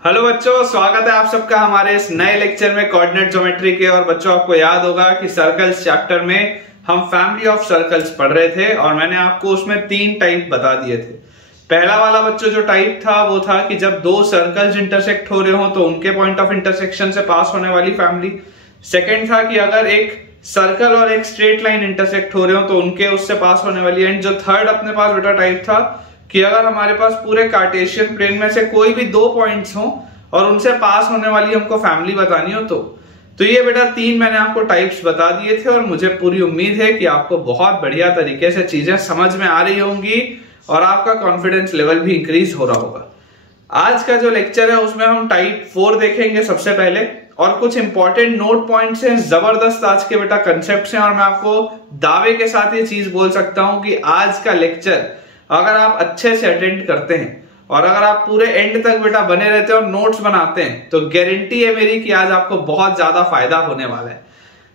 Hello बच्चों, स्वागत है आप सबका हमारे इस नए लेक्चर में कोऑर्डिनेट ज्योमेट्री के। और बच्चों, आपको याद होगा कि सर्कल्स चैप्टर में हम फैमिली ऑफ सर्कल्स पढ़ रहे थे और मैंने आपको उसमें 3 टाइप बता दिए थे। पहला वाला बच्चों जो टाइप था वो था कि जब 2 सर्कल्स इंटरसेक्ट हो रहे हो तो उनके पॉइंट ऑफ इंटरसेक्शन से पास होने वाली फैमिली। सेकेंड था कि अगर एक सर्कल और एक स्ट्रेट लाइन इंटरसेक्ट हो रहे हो तो उनके उससे पास होने वाली। एंड जो थर्ड अपने पास बेटा टाइप था कि अगर हमारे पास पूरे कार्टेशियन प्लेन में से कोई भी 2 पॉइंट्स हो और उनसे पास होने वाली हमको फैमिली बतानी हो तो ये बेटा 3 मैंने आपको टाइप्स बता दिए थे। और मुझे पूरी उम्मीद है कि आपको बहुत बढ़िया तरीके से चीजें समझ में आ रही होंगी और आपका कॉन्फिडेंस लेवल भी इंक्रीज हो रहा होगा। आज का जो लेक्चर है उसमें हम टाइप 4 देखेंगे सबसे पहले, और कुछ इंपॉर्टेंट नोट पॉइंट्स हैं, जबरदस्त आज के बेटा कंसेप्ट्स हैं। और मैं आपको दावे के साथ ये चीज बोल सकता हूं कि आज का लेक्चर अगर आप अच्छे से अटेंड करते हैं और अगर आप पूरे एंड तक बेटा बने रहते हैं और नोट्स बनाते हैं तो गारंटी है मेरी कि आज आपको बहुत ज्यादा फायदा होने वाला है।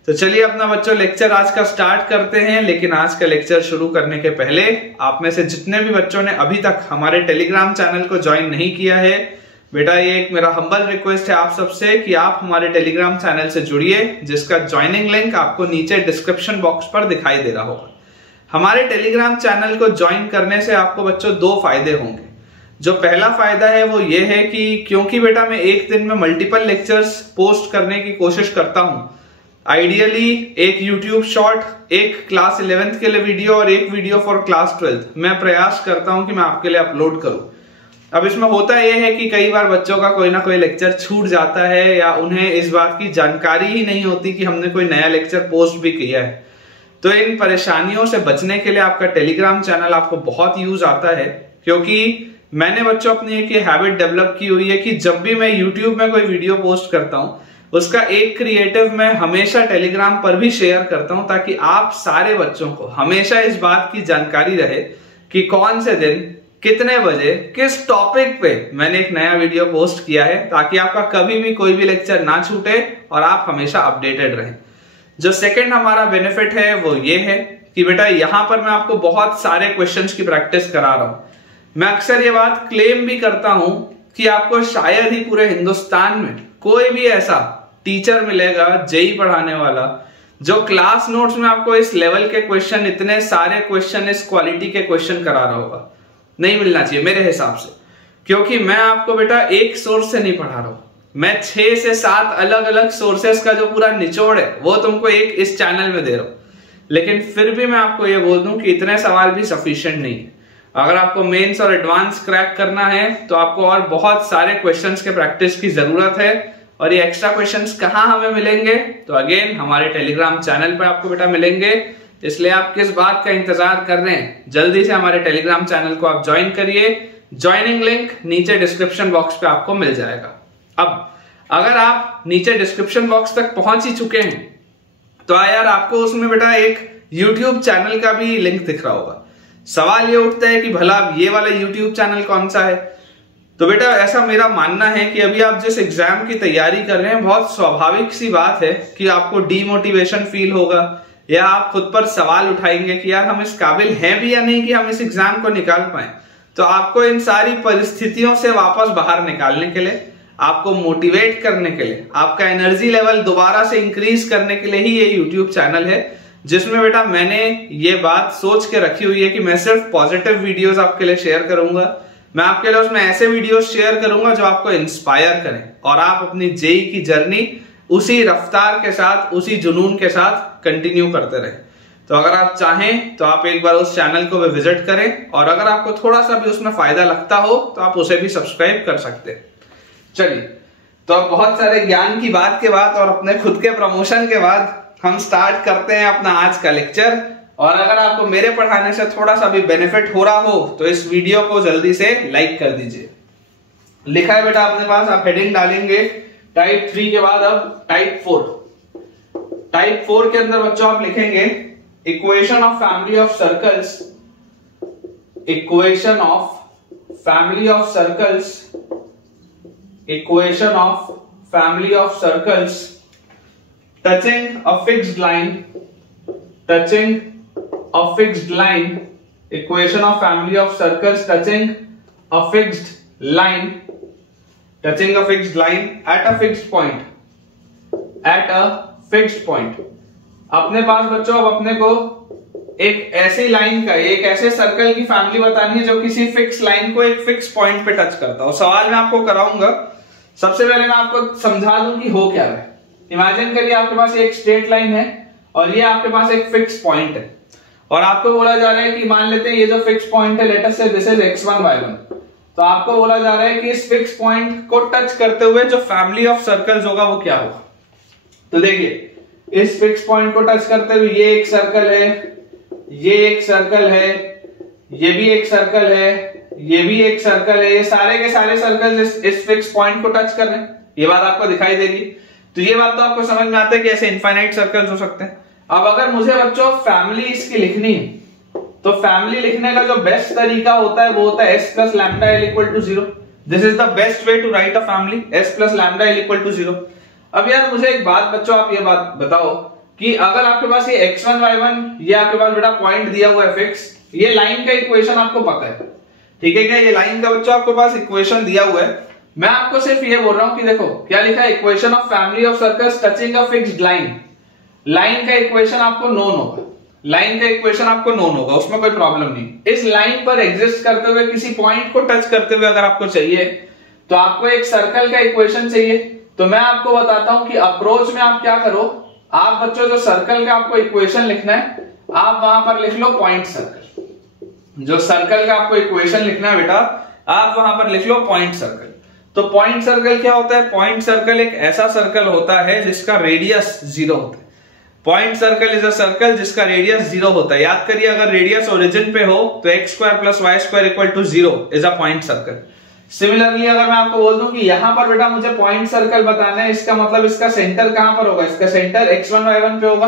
तो चलिए अपना बच्चों लेक्चर आज का स्टार्ट करते हैं। लेकिन आज का लेक्चर शुरू करने के पहले आप में से जितने भी बच्चों ने अभी तक हमारे टेलीग्राम चैनल को ज्वाइन नहीं किया है, बेटा ये एक मेरा हम्बल रिक्वेस्ट है आप सबसे कि आप हमारे टेलीग्राम चैनल से जुड़िए, जिसका ज्वाइनिंग लिंक आपको नीचे डिस्क्रिप्शन बॉक्स पर दिखाई दे रहा होगा। हमारे टेलीग्राम चैनल को ज्वाइन करने से आपको बच्चों 2 फायदे होंगे। जो पहला फायदा है वो ये है कि क्योंकि बेटा मैं एक दिन में मल्टीपल लेक्चर्स पोस्ट करने की कोशिश करता हूं, आइडियली एक यूट्यूब शॉर्ट, एक क्लास 11th के लिए वीडियो और एक वीडियो फॉर क्लास 12th मैं प्रयास करता हूं कि मैं आपके लिए अपलोड करूं। अब इसमें होता यह है कि कई बार बच्चों का कोई ना कोई लेक्चर छूट जाता है या उन्हें इस बात की जानकारी ही नहीं होती कि हमने कोई नया लेक्चर पोस्ट भी किया है। तो इन परेशानियों से बचने के लिए आपका टेलीग्राम चैनल आपको बहुत यूज आता है, क्योंकि मैंने बच्चों अपनी एक हैबिट डेवलप की हुई है कि जब भी मैं यूट्यूब में कोई वीडियो पोस्ट करता हूं उसका एक क्रिएटिव मैं हमेशा टेलीग्राम पर भी शेयर करता हूं, ताकि आप सारे बच्चों को हमेशा इस बात की जानकारी रहे कि कौन से दिन कितने बजे किस टॉपिक पे मैंने एक नया वीडियो पोस्ट किया है, ताकि आपका कभी भी कोई भी लेक्चर ना छूटे और आप हमेशा अपडेटेड रहें। जो सेकंड हमारा बेनिफिट है वो ये है कि बेटा यहां पर मैं आपको बहुत सारे क्वेश्चंस की प्रैक्टिस करा रहा हूं। मैं अक्सर ये बात क्लेम भी करता हूं कि आपको शायद ही पूरे हिंदुस्तान में कोई भी ऐसा टीचर मिलेगा जेई पढ़ाने वाला जो क्लास नोट्स में आपको इस लेवल के क्वेश्चन, इतने सारे क्वेश्चन, इस क्वालिटी के क्वेश्चन करा रहा होगा। नहीं मिलना चाहिए मेरे हिसाब से, क्योंकि मैं आपको बेटा एक सोर्स से नहीं पढ़ा रहा हूं, मैं 6 से 7 अलग अलग सोर्सेस का जो पूरा निचोड़ है वो तुमको एक इस चैनल में दे रहा हूं। लेकिन फिर भी मैं आपको ये बोल दूं कि इतने सवाल भी सफिशिएंट नहीं है। अगर आपको मेंस और एडवांस क्रैक करना है तो आपको और बहुत सारे क्वेश्चंस के प्रैक्टिस की जरूरत है। और ये एक्स्ट्रा क्वेश्चंस कहाँ हमें मिलेंगे? तो अगेन हमारे टेलीग्राम चैनल पर आपको बेटा मिलेंगे। इसलिए आप किस बात का इंतजार कर रहे हैं, जल्दी से हमारे टेलीग्राम चैनल को आप ज्वाइन करिए। ज्वाइनिंग लिंक नीचे डिस्क्रिप्शन बॉक्स पे आपको मिल जाएगा। अब अगर आप नीचे डिस्क्रिप्शन बॉक्स तक पहुंच ही चुके हैं तो यार आपको उसमें बेटा एक यूट्यूब चैनल का भी लिंक दिख रहा होगा। सवाल ये उठता है कि भला ये वाला यूट्यूब चैनल कौन सा है? तो बेटा ऐसा मेरा मानना है कि अभी आप जिस एग्जाम की तैयारी कर रहे हैं, बहुत स्वाभाविक सी बात है कि आपको डीमोटिवेशन फील होगा या आप खुद पर सवाल उठाएंगे कि यार हम इस काबिल हैं भी या नहीं कि हम इस एग्जाम को निकाल पाए। तो आपको इन सारी परिस्थितियों से वापस बाहर निकालने के लिए, आपको मोटिवेट करने के लिए, आपका एनर्जी लेवल दोबारा से इंक्रीज करने के लिए ही ये यूट्यूब चैनल है, जिसमें बेटा मैंने ये बात सोच के रखी हुई है कि मैं सिर्फ पॉजिटिव वीडियोस आपके लिए शेयर करूंगा। मैं आपके लिए उसमें ऐसे वीडियोस शेयर करूंगा जो आपको इंस्पायर करें और आप अपनी जेई की जर्नी उसी रफ्तार के साथ, उसी जुनून के साथ कंटिन्यू करते रहें। तो अगर आप चाहें तो आप एक बार उस चैनल को भी विजिट करें, और अगर आपको थोड़ा सा भी उसमें फायदा लगता हो तो आप उसे भी सब्सक्राइब कर सकते हैं। चलिए, तो अब बहुत सारे ज्ञान की बात के बाद और अपने खुद के प्रमोशन के बाद हम स्टार्ट करते हैं अपना आज का लेक्चर। और अगर आपको मेरे पढ़ाने से थोड़ा सा भी बेनिफिट हो रहा हो तो इस वीडियो को जल्दी से लाइक कर दीजिए। लिखा है बेटा अपने पास, आप हेडिंग डालेंगे टाइप 3 के बाद अब टाइप 4। टाइप 4 के अंदर बच्चों आप लिखेंगे equation of family of circles, equation of family of circles, equation of family of circles touching a fixed line, touching a fixed line, equation of family of circles touching a fixed line touching a fixed line at a fixed point, at a fixed point. अपने पास बच्चों अब अपने को एक ऐसी line का, एक ऐसे सर्कल की फैमिली बतानी है जो किसी फिक्स लाइन को एक फिक्स पॉइंट पे टच करता हो। सवाल मैं आपको कराऊंगा, सबसे पहले मैं आपको समझा दूं कि हो क्या है। इमेजिन करिए आपके पास एक स्ट्रेट लाइन है और ये आपके पास एक फिक्स पॉइंट है, और आपको बोला जा रहा है कि मान लेते हैं ये जो फिक्स पॉइंट है, लेट अस से दिस इज x1 y1, तो आपको बोला जा रहा है कि इस फिक्स पॉइंट को टच करते हुए जो फैमिली ऑफ सर्कल्स होगा वो क्या होगा। तो देखिए इस फिक्स पॉइंट को टच करते हुए ये एक सर्कल है, ये एक सर्कल है, ये भी एक सर्कल है, ये भी एक सर्कल है, ये सारे के सारे सर्कल्स इस फिक्स पॉइंट को टच कर रहे हैं। ये बात आपको दिखाई दे रही है, तो ये बात तो आपको समझ में आता है कि ऐसे इनफाइनाइट सर्कल्स हो सकते हैं। अब अगर मुझे बच्चों फैमिली इसकी लिखनी है, तो फैमिली लिखने का जो बेस्ट तरीका होता है वो होता है s plus lambda L equal to 0। This is the best way to write a family, s plus lambda L equal to 0। अब यार मुझे एक बात बच्चों, आप ये बात बताओ कि अगर आपके पास ये x1 y1, ये आपके पास बेटा पॉइंट दिया हुआ है फिक्स, ये लाइन का इक्वेशन आपको पता है, ठीक है क्या? ये लाइन का बच्चों आपके पास इक्वेशन दिया हुआ है। मैं आपको सिर्फ ये बोल रहा हूं कि देखो क्या लिखा है, equation of family of circles touching a fixed line. Line का इक्वेशन आपको नोन होगा, लाइन का इक्वेशन आपको नोन होगा, उसमें कोई प्रॉब्लम नहीं। इस लाइन पर एग्जिस्ट करते हुए किसी पॉइंट को टच करते हुए अगर आपको चाहिए तो आपको एक सर्कल का इक्वेशन चाहिए। तो मैं आपको बताता हूं कि अप्रोच में आप क्या करो, आप बच्चों जो सर्कल का आपको इक्वेशन लिखना है, आप वहां पर लिख लो पॉइंट सर्कल। जो सर्कल का आपको इक्वेशन लिखना है बेटा, आप वहां पर लिख लो पॉइंट सर्कल। तो पॉइंट सर्कल क्या होता है? पॉइंट सर्कल एक ऐसा सर्कल होता है जिसका रेडियस 0 होता है। Point circle is a circle जिसका रेडियस 0 होता है। याद करिए, अगर रेडियस ओरिजिन पे हो तो x square plus Y square equal to 0 is a point circle. Similarly अगर मैं आपको बोल दूं कि यहां पर बेटा मुझे पॉइंट सर्कल बताना है, इसका मतलब इसका सेंटर कहां पर होगा? इसका सेंटर x1 y1 पे होगा।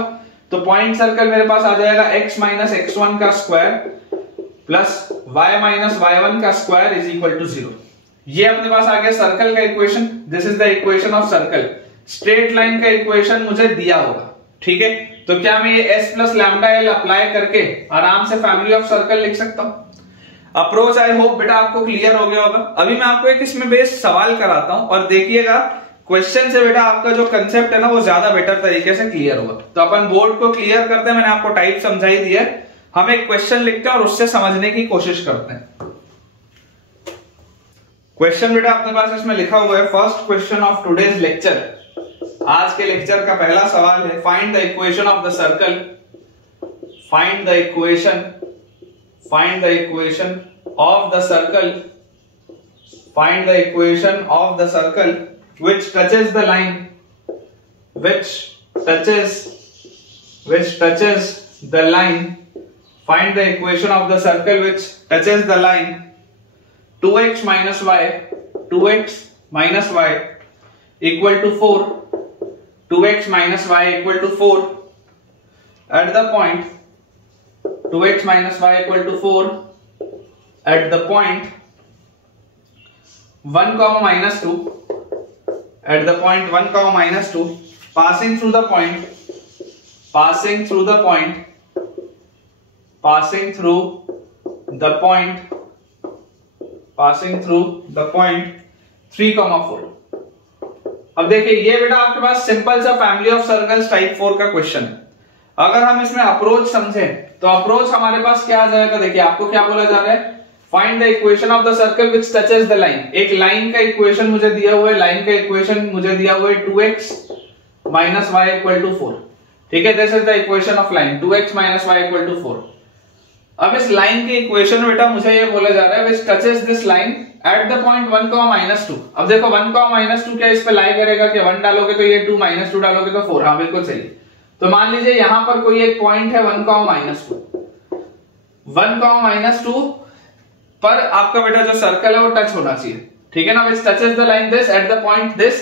तो पॉइंट सर्कल मेरे पास आ जाएगा x माइनस x1 का square plus y minus y1 का स्क्वायर इज इक्वल टू 0। ये अपने पास आ गया सर्कल का equation. This is the equation of circle. Straight line का इक्वेशन मुझे दिया होगा, ठीक है? तो क्या मैं ये s plus lambda L apply करके आराम से फैमिली ऑफ सर्कल लिख सकता हूं? अप्रोच आई होप बेटा आपको क्लियर हो गया होगा। अभी मैं आपको एक इसमें बेस्ड सवाल कराता हूं और देखिएगा क्वेश्चन से बेटा आपका जो कंसेप्ट है ना वो ज्यादा बेटर तरीके से क्लियर होगा। तो अपन बोर्ड को क्लियर करते हैं, मैंने आपको टाइप समझाई दी है। हम एक क्वेश्चन लिखते हैं और उससे समझने की कोशिश करते हैं। क्वेश्चन बेटा अपने पास इसमें लिखा हुआ है, first question of today's lecture. आज के लेक्चर का पहला सवाल है, find the equation of the circle, find the equation of the circle, find the equation of the circle which touches the line, which touches the line, find the equation of the circle which touches the line 2x minus y equal to 4, 2x minus y equal to 4 at the point 2x minus y equal to 4 at the point 1 comma minus 2, at the point 1 comma minus 2, passing through the point 3 comma 4। अब देखिए ये बेटा आपके पास simple सा family of circles type 4 का question है। अगर हम इसमें अप्रोच समझें तो अप्रोच हमारे पास क्या आ जाएगा? देखिए आपको क्या बोला जा रहा है, find the equation of the circle which touches the line. एक लाइन का इक्वेशन मुझे दिया हुआ है, लाइन का इक्वेशन मुझे दिया हुआ है 2x minus y equal to 4, ठीक है? This is the equation of line 2x minus y equal to 4। अब इस लाइन के इक्वेशन बेटा मुझे ये बोला जा रहा है विच touches this line at the point 1 comma minus 2। अब देखो 1 comma minus 2 क्या इस पे लाई करेगा कि 1 डालोगे तो ये 2, -2 डालोगे तो 4। हाँ बिल्कुल सही। तो मान लीजिए यहां पर कोई एक पॉइंट है 1 comma minus 2, 1 comma minus 2 पर आपका बेटा जो सर्कल है वो टच होना चाहिए, ठीक है ना? which touches the line this at the point this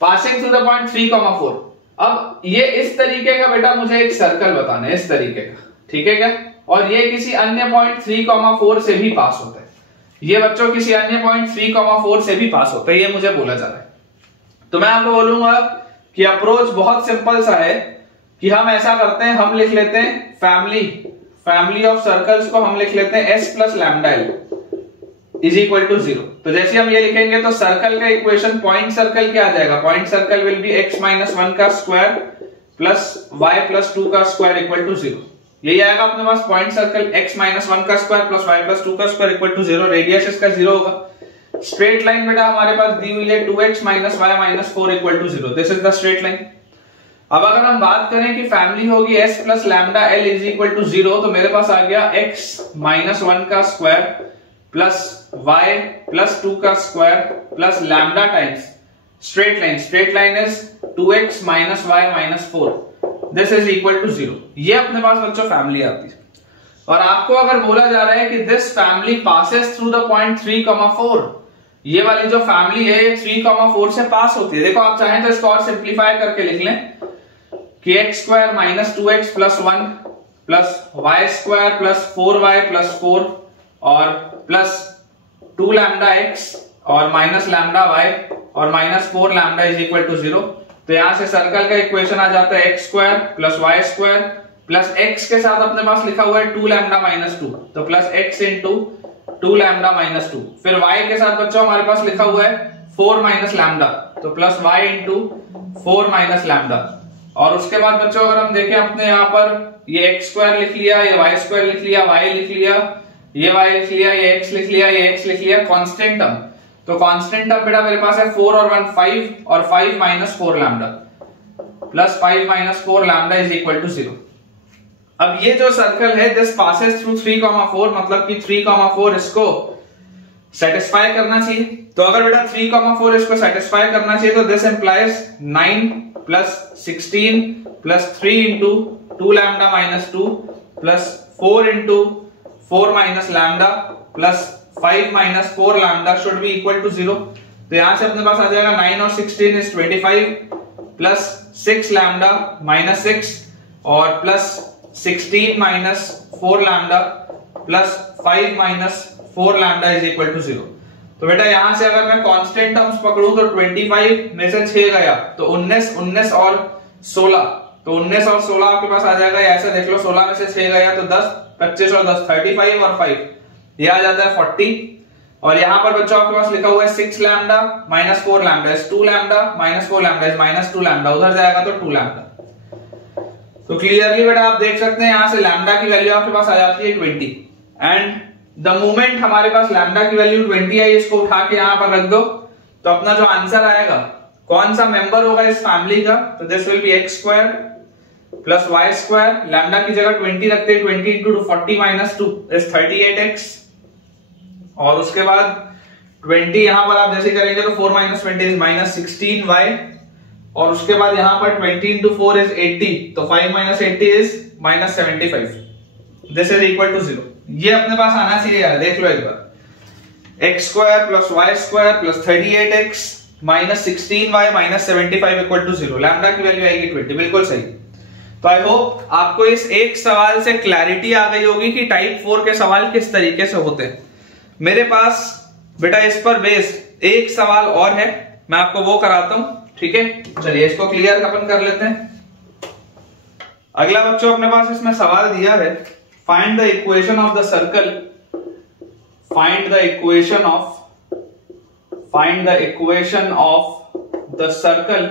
passing through the point 3 comma 4। अब ये इस तरीके का बेटा मुझे एक सर्कल बताना है, इस तरीके का, ठीक है क्या? और ये किसी अन्य पॉइंट 3 comma 4 से भी पास होता है। ये बच्चों किसी अन्य पॉइंट 3 comma 4 से भी पास होता है, ये मुझे बोला जा रहा है। तो मैं आपको बोलूंगा कि अप्रोच बहुत सिंपल सा है कि हम ऐसा करते हैं, हम लिख लेते हैं फैमिली ऑफ सर्कल्स को हम लिख लेते हैं s plus lambda L is equal to 0। तो जैसे हम ये लिखेंगे तो सर्कल का इक्वेशन पॉइंट सर्कल क्या आ जाएगा, point circle will be x minus 1 का स्क्वायर प्लस y प्लस 2 का स्क्वायर इक्वल टू 0। यही आएगा अपने पास पॉइंट सर्कल x माइनस 1 का स्क्वायर प्लस y प्लस 2 का स्क्वायर इक्वल टू 0। रेडियस इसका 0 होगा। स्ट्रेट लाइन बेटा हमारे पास दी हुई है 2x minus y minus 4 equal to 0। This is the straight line. अब अगर हम बात करें कि फैमिली होगी s plus lambda l is equal to 0, तो मेरे पास आ गया x माइनस 1 का स्क्वायर प्लस y प्लस 2 का square plus lambda times straight line. Straight line is 2x minus y minus 4, this is equal to 0। ये अपने पास बच्चों family आती है। और आपको अगर बोला जा रहा है कि this family passes through the point 3,4, ये वाली जो फैमिली है ये 3,4 से पास होती है। देखो आप चाहें तो इसको और सिंप्लीफाई करके लिख लें कि x square minus 2x plus 1 plus y square plus 4y plus 4 और प्लस 2 लैम्डा x और माइनस लैम्डा y और minus 4 lambda is equal to 0। तो यहां से सर्कल का इक्वेशन आ जाता है x square plus y square plus x के साथ अपने पास लिखा हुआ है 2 लैम्डा माइनस 2, तो plus x into 2 lambda minus 2। फिर y के साथ बच्चों हमारे पास लिखा हुआ है 4 माइनस लैम्डा, तो plus y into 4 minus lambda. और उसके बाद बच्चों अगर हम देखें अपने यहाँ पर ये x स्क्वायर लिख लिया, ये y स्क्वायर लिख लिया, y लिख लिया, ये y लिख लिया, ये x लिख लिया, ये x लिख लिया, कांस्टेंट टर्म। तो कांस्टेंट टर्म बेटा मेरे पास है 4 और 1 5 और 5 minus 4 lambda plus 5 minus 4 lambda is equal to 0। अब ये जो सर्कल है दिस पासेस थ्रू 3,4, मतलब कि 3,4 इसको सेटिस्फाई करना चाहिए। तो अगर बेटा 3,4 इसको सेटिस्फाई करना चाहिए तो this implies 9 plus 16 plus 3 into 2 lambda minus 2 plus 4 into 4 minus lambda plus 5 minus 4 lambda should be equal to 0। तो यहां से अपने पास आ जाएगा 9 और 16 इज 25 प्लस 6 लैम्डा माइनस 6 और plus 16 minus 4 lambda plus 5 minus 4 lambda is equal to 0। तो बेटा यहां से अगर मैं कांस्टेंट टर्म्स पकड़ूं तो 25 में से 6 गया तो 19 और 16, तो 19 और 16 आपके पास आ जाएगा। ऐसे देख लो 16 में से 6 गया तो 10, 25 और 10 35 और 5 ये आ जाता है 40। और यहां पर बच्चों आपके पास लिखा हुआ है 6 lambda minus 4 lambda is 2 lambda minus 4 lambda is minus 2 lambda, उधर जाएगा तो 2 लैम्डा। तो क्लियरली बेटा आप देख सकते हैं यहां से लैम्डा की वैल्यू आपके पास आ जाती है 20। एंड द मोमेंट हमारे पास लैम्डा की वैल्यू 20 आई, इसको उठा के यहां पर रख दो तो अपना जो आंसर आएगा कौन सा मेंबर होगा इस फैमिली का, तो this will be x square plus Y square. Lambda की जगह 20 रखते हैं, 20 इंटू 40 माइनस 2 इज 38x। और उसके बाद 20 यहां पर आप जैसे करेंगे तो 4 माइनस 20 इज माइनस 16y। और उसके बाद यहां पर 20 इंटू 4 इज 80, तो 5 minus 80 is minus 75। This is equal to 0। ये अपने पास आना चाहिए यार, देख लो एक बार। X square plus Y square plus 38x minus 16y minus 75 equal to 0। Lambda की वैल्यू आएगी 20, बिल्कुल सही। तो आई होप आपको इस एक सवाल से क्लैरिटी आ गई होगी कि टाइप 4 के सवाल किस तरीके से होते हैं। मेरे पास बेटा इस पर बेस एक सवाल और है, मैं आपको वो कराता हूं, ठीक है। चलिए इसको क्लियर अपन कर लेते हैं। अगला बच्चों अपने पास इसमें सवाल दिया है, find the equation of the circle, find the equation of the circle,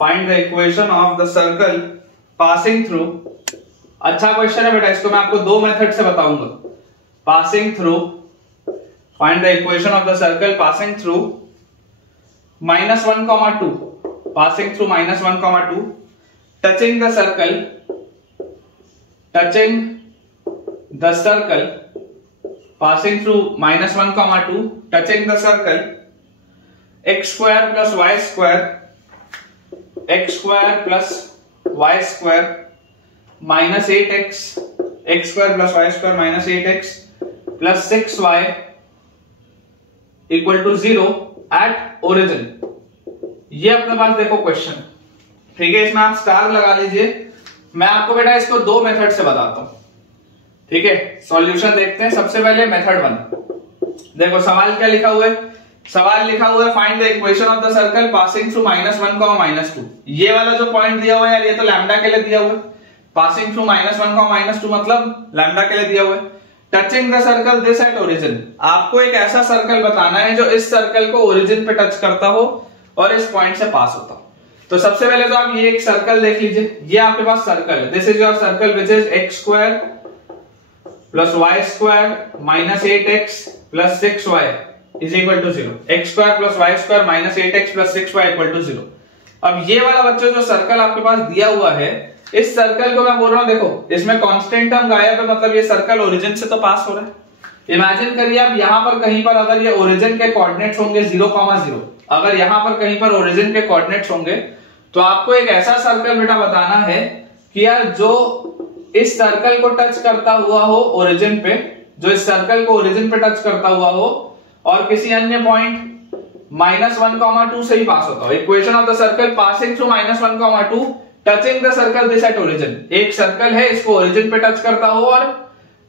find the equation of the circle passing through. अच्छा क्वेश्चन है बेटा, इसको मैं आपको दो मेथड से बताऊंगा। Passing through, find the equation of the circle passing through -1,2, passing through -1,2, touching the circle, passing through -1,2, touching the circle, x square plus y square, x square plus y square minus 8x, x square plus y square minus 8x plus 6y equal to 0 at origin। ये अपने पास देखो question, ठीक है। इसमें आप star लगा लीजिए। मैं आपको बेटा इसको दो मेथड से बताता हूं, ठीक है। सॉल्यूशन देखते हैं। सबसे पहले मेथड 1, देखो सवाल क्या लिखा हुआ है। सवाल लिखा हुआ है find the equation of the circle passing through -1, -2। ये वाला जो पॉइंट दिया हुआ है यार, ये तो लैम्डा के लिए दिया हुआ है। पासिंग थ्रू -1, -2 मतलब लैम्डा के लिए दिया हुआ है। Touching the circle this at origin. आपको एक ऐसा सर्कल बताना है जो इस सर्कल को ओरिजिन पे टच करता हो और इस पॉइंट से पास होता हो। तो सबसे पहले तो आप ये एक सर्कल देख लीजिए, ये आपके पास सर्कल है, this is your circle which is x square plus Y square minus 8x plus 6y is equal to 0। X square plus Y square minus 8x plus 6y equal to 0। अब ये वाला बच्चों जो सर्कल आपके पास दिया हुआ है, इस सर्कल को मैं बोल रहा हूं देखो इसमें कांस्टेंट टर्म गायब है, मतलब ये सर्कल ओरिजिन से तो पास हो रहा है। इमेजिन करिए अब यहां पर कहीं पर अगर ये ओरिजिन के कोऑर्डिनेट्स होंगे 0,0, अगर यहां पर कहीं पर ओरिजिन के कोऑर्डिनेट्स होंगे तो आपको एक ऐसा सर्कल बेटा बताना है कि यार जो इस सर्कल को टच करता हुआ हो ओरिजिन पे, जो इस सर्कल को ओरिजिन पे टच करता हुआ हो और किसी अन्य पॉइंट -1,2 से ही पास होता हो। Equation of the circle passing through -1,2 touching the circle this at origin. एक सर्कल है, इसको ओरिजिन पे टच करता हो और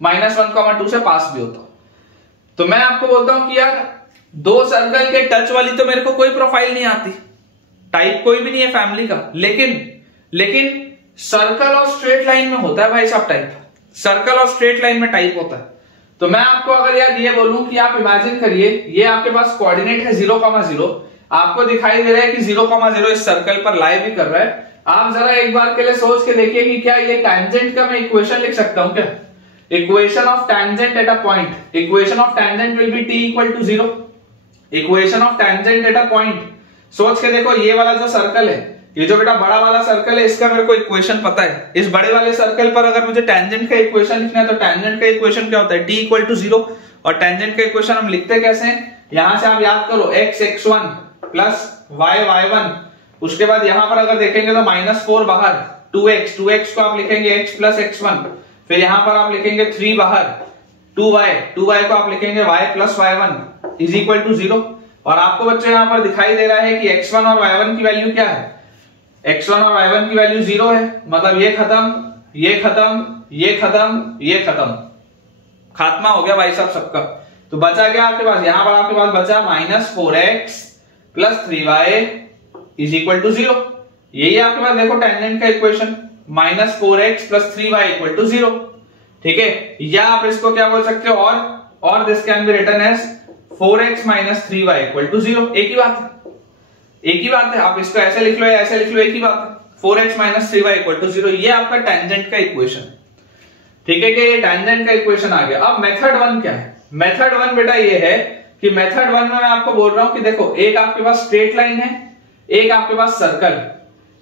-1,2 से पास भी होता हो। तो मैं आपको बोलता हूं कि यार दो सर्कल के टच वाली तो मेरे को कोई प्रोफाइल नहीं आती, टाइप कोई भी नहीं है फैमिली का, लेकिन सर्कल और स्ट्रेट लाइन में होता है भाई साहब टाइप। सर्कल और स्ट्रेट लाइन में टाइप होता है। तो मैं आपको अगर यार ये बोलूं कि आप इमेजिन करिए ये आपके पास कोऑर्डिनेट है 0,0, आपको दिखाई दे रहा है कि 0,0 इस सर्कल पर लाई भी कर रहा है। आप जरा एक बार के लिए सोच के देखिए कि क्या ये टैंजेंट का मैं इक्वेशन लिख सकता हूं क्या? Equation of tangent at a point, equation of tangent will be t equal to 0। Equation of tangent at a point, सोच के देखो ये वाला जो सर्कल है, ये जो बेटा बड़ा वाला सर्कल है, इसका मेरे को इक्वेशन पता है। इस बड़े वाले सर्कल पर अगर मुझे टैंजेंट का इक्वेशन लिखना है तो टैंजेंट का इक्वेशन क्या होता है? t equal to 0। और टैंजेंट का इक्वेशन हम लिखते कैसे हैं? यहां से आप याद करो x x1 plus y y1, उसके बाद यहां पर अगर देखेंगे तो -4 बाहर, 2x को आप लिखेंगे x प्लस x1, फिर यहां पर आप लिखेंगे 3 बाहर, 2y को आप लिखेंगे y plus y1 is equal to 0। और आपको बच्चों यहां पर दिखाई दे रहा है कि x1 और y1 की वैल्यू क्या है? x1 और y1 की वैल्यू 0 है, मतलब ये खत्म, ये खत्म, ये खत्म, ये खत्म, खात्मा हो गया भाई साहब सबका। तो बचा क्या आपके पास? यहां पर आपके पास बचा -4x plus 3y is equal to 0। यही आपके पास देखो टैंजेंट का equation, -4x plus 3y equal to 0। ठीक है, या आप इसको क्या बोल सकते हो, और this can be written as 4x minus 3y equal to 0। एक ही बात है, एक ही बात है। आप इसको ऐसे लिख लो या ऐसे लिख लो, एक ही बात है। 4x minus 3y equal to 0, ये आपका टैंजेंट का इक्वेशन। ठीक है, कि ये टैंजेंट का इक्वेशन आ गया। अब मेथड 1 क्या है? मेथड 1 बेटा ये है कि मेथड 1 में मैं आपको बोल रहा हूं कि देखो एक आपके पास स्ट्रेट लाइन है, एक आपके पास सर्कल,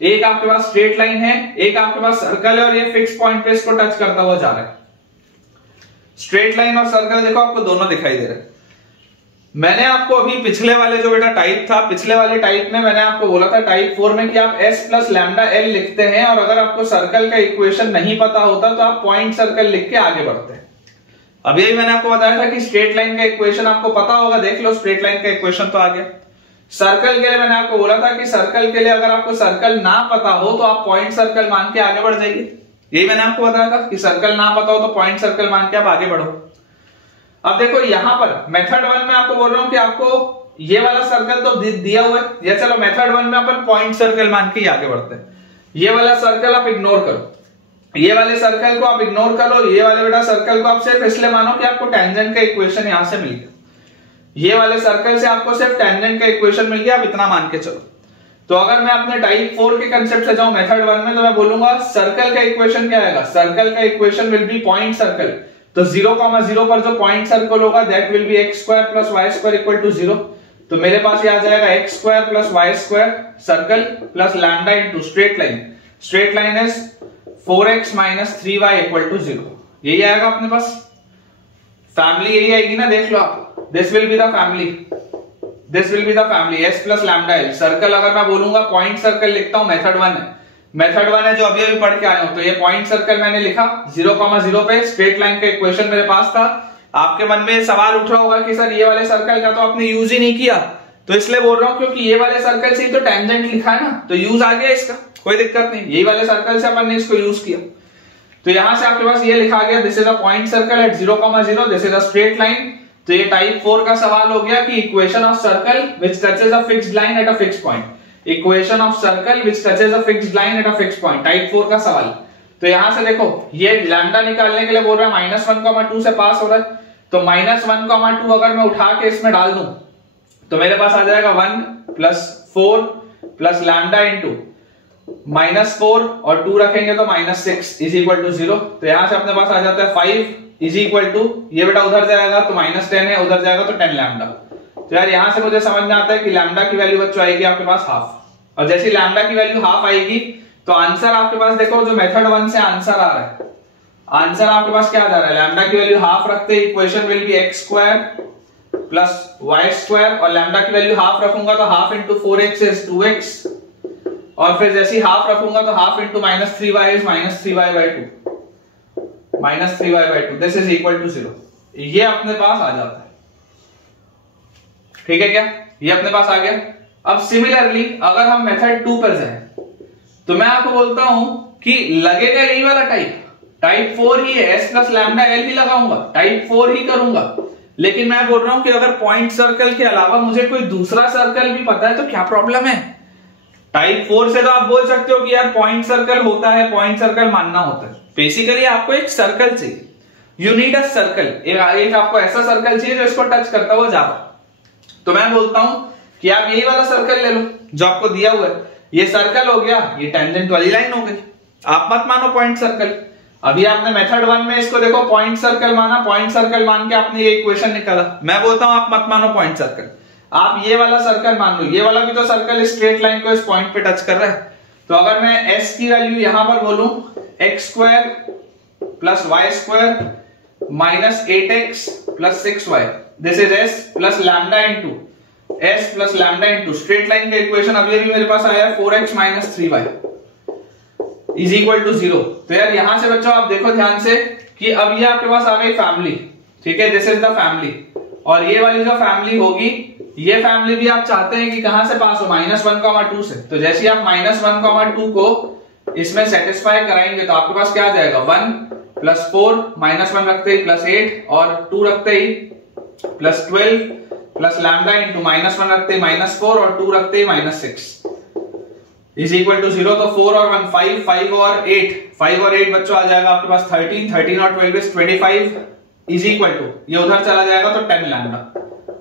एक आपके पास स्ट्रेट लाइन है, एक आपके पास सर्कल है और ये फिक्स पॉइंट पे इसको टच करता हुआ जा रहा है। स्ट्रेट लाइन और सर्कल देखो आपको दोनों दिखाई दे रहे हैं। मैंने आपको अभी पिछले वाले जो बेटा टाइप था, पिछले वाले टाइप में मैंने आपको बोला था टाइप 4 में कि आप s प्लस लैम्डा l लिखते हैं और अगर आपको सर्कल का इक्वेशन नहीं पता होता तो आप पॉइंट सर्कल लिख के आगे बढ़ते हैं। अभी अभी मैंने आपको बताया था कि स्ट्रेट लाइन का इक्वेशन आपको पता होगा, देख लो स्ट्रेट लाइन का इक्वेशन तो आ गया। सर्कल के लिए मैंने आपको बोला था कि सर्कल के लिए अगर आपको सर्कल ना पता हो तो आप पॉइंट सर्कल मान के आगे बढ़ जाइए। यही मैंने आपको बताया था कि सर्कल ना पता हो तो पॉइंट सर्कल मान के आप आगे बढ़ो। अब देखो यहां पर मेथड 1 में आपको बोल रहा हूं कि आपको ये वाला सर्कल तो दिया हुआ है, ये चलो मेथड 1 में अपन पॉइंट सर्कल मान के ही आगे बढ़ते हैं। ये वाला सर्कल आप इग्नोर करो, ये वाले सर्कल को आप इग्नोर करो, ये वाले बेटा सर्कल को आप सिर्फ इसलिए मानो कि आपको टैंजेंट का इक्वेशन यहां से मिल गया। ये वाले सर्कल से आपको सिर्फ टैंजेंट का इक्वेशन मिल गया, आप इतना मान के चलो। तो अगर मैं अपने टाइप 4 के कंसेप्ट से जाऊं मेथड 1 में, तो मैं बोलूंगा सर्कल का इक्वेशन क्या आएगा? सर्कल का equation will be point circle. तो 0,0 पर जो पॉइंट सर्कल होगा that will be x square plus y square equal to 0। तो मेरे पास ये आ जाएगा x square plus y square circle plus lambda into straight line. Straight line is 4x minus 3y equal to 0। यही आएगा अपने पास, फैमिली यही आएगी ना, देख लो आप। This will be the family, this will be the family s plus lambda l। Circle अगर मैं बोलूंगा पॉइंट सर्कल लिखता हूं, मेथड 1 है, मेथड 1 है जो अभी अभी पढ़ के आया हूं। तो ये पॉइंट सर्कल मैंने लिखा 0,0 पे, स्ट्रेट लाइन का इक्वेशन मेरे पास था। आपके मन में सवाल उठ रहा होगा कि सर ये वाले सर्कल का तो आपने यूज ही नहीं किया, तो इसलिए बोल रहा हूं क्योंकि ये वाले सर्कल से ही तो टैंजेंट लिखा है ना, तो यूज आ गया इसका, कोई दिक्कत नहीं। यही वाले सर्कल से अपन ने इसको यूज किया, तो यहां से आपके पास ये लिखा गया this is a point circle eight 0,0, this is a straight line. तो ये टाइप 4 का सवाल हो गया कि equation of circle which touches a fixed line at a fixed point. Equation of circle which touches a fixed line at a fixed point, type 4 का सवाल। तो यहां से देखो ये लैम्डा निकालने के लिए बोल रहा है -1,2 से पास हो रहा है, तो -1,2 अगर मैं उठा के इसमें डाल दूं तो मेरे पास आ जाएगा 1 + 4 प्लस लैम्डा इंटू -4 और 2 रखेंगे तो -6 इज इक्वल टू 0। तो यहां से अपने पास आ जाता है 5 इज इक्वल टू, ये बेटा उधर जाएगा तो -10 है, उधर जाएगा तो 10 लैम्डा। तो यार यहां से मुझे समझ में आता है कि लैम्डा की वैल्यू बच्चों आएगी आपके पास हाफ, और जैसे लैम्डा की वैल्यू हाफ आएगी तो आंसर आपके पास देखो जो मेथड 1 से आंसर आ रहा है, आंसर आपके पास क्या जा रहा है, लैम्डा की वैल्यू हाफ रखते equation will B x² plus y² और लैम्डा की वैल्यू हाफ रखूंगा तो half into 4x is 2x और फिर जैसे ही हाफ रखूंगा तो half into -3y is -3y/2 -3y/2 this is equal to 0। ये अपने पास आ जाता है, ठीक है क्या, ये अपने पास आ गया। अब सिमिलरली अगर हम मेथड 2 पर जाएं तो मैं आपको बोलता हूं कि लगेगा यही वाला टाइप 4 ही है, s प्लस लैम्डा l ही लगाऊंगा, टाइप 4 ही करूंगा। लेकिन मैं बोल रहा हूं कि अगर पॉइंट सर्कल के अलावा मुझे कोई दूसरा सर्कल भी पता है तो क्या प्रॉब्लम है। टाइप 4 से तो आप बोल सकते हो कि यार पॉइंट सर्कल होता है, पॉइंट सर्कल मानना होता है। बेसिकली आपको एक सर्कल चाहिए, यू नीड अ सर्कल, एक आपको ऐसा सर्कल चाहिए जो इसको टच करता हुआ जा रहा। तो मैं बोलता हूं कि आप यही वाला सर्कल ले लो जो आपको दिया हुआ है, ये सर्कल हो गया, ये टेंजेंट वाली लाइन हो गई। आप मत मानो पॉइंट सर्कल, अभी आपने मेथड 1 में इसको देखो पॉइंट सर्कल माना, पॉइंट सर्कल मान के आपने ये इक्वेशन निकाला। मैं बोलता हूं आप मत मानो पॉइंट सर्कल, आप ये वाला सर्कल मान लो, ये वाला भी तो सर्कल स्ट्रेट लाइन को इस पॉइंट पे टच कर रहा है। तो अगर मैं s की वैल्यू यहां पर बोलूं x² plus y² minus 8x plus 6y, this is s plus lambda into s plus lambda into straight line का इक्वेशन अभी अभी मेरे पास आया है 4x minus 3y is equal to 0। तो यार यहां से बच्चों आप देखो ध्यान से कि अब ये आपके पास आ गई फैमिली, ठीक है, दिस इज द फैमिली, और ये वाली जो फैमिली होगी ये फैमिली भी आप चाहते हैं कि कहां से पास हो, -1,2 से। तो जैसे ही आप -1,2 को इसमें सेटिस्फाई कराएंगे तो आपके पास क्या आ जाएगा, 1 + 4 -1 रखते ही +8 और 2 रखते ही +12 प्लस लैम्डा इंटू -1 रखते ही -4 और 2 रखते ही -6 इज इक्वल टू 0। तो 4 और 1 5, 5 और 8 बच्चों आ जाएगा आपके पास 13, 13 और 12 इज 25 इज इक्वल टू, ये उधर चला जाएगा तो 10 लैम्डा।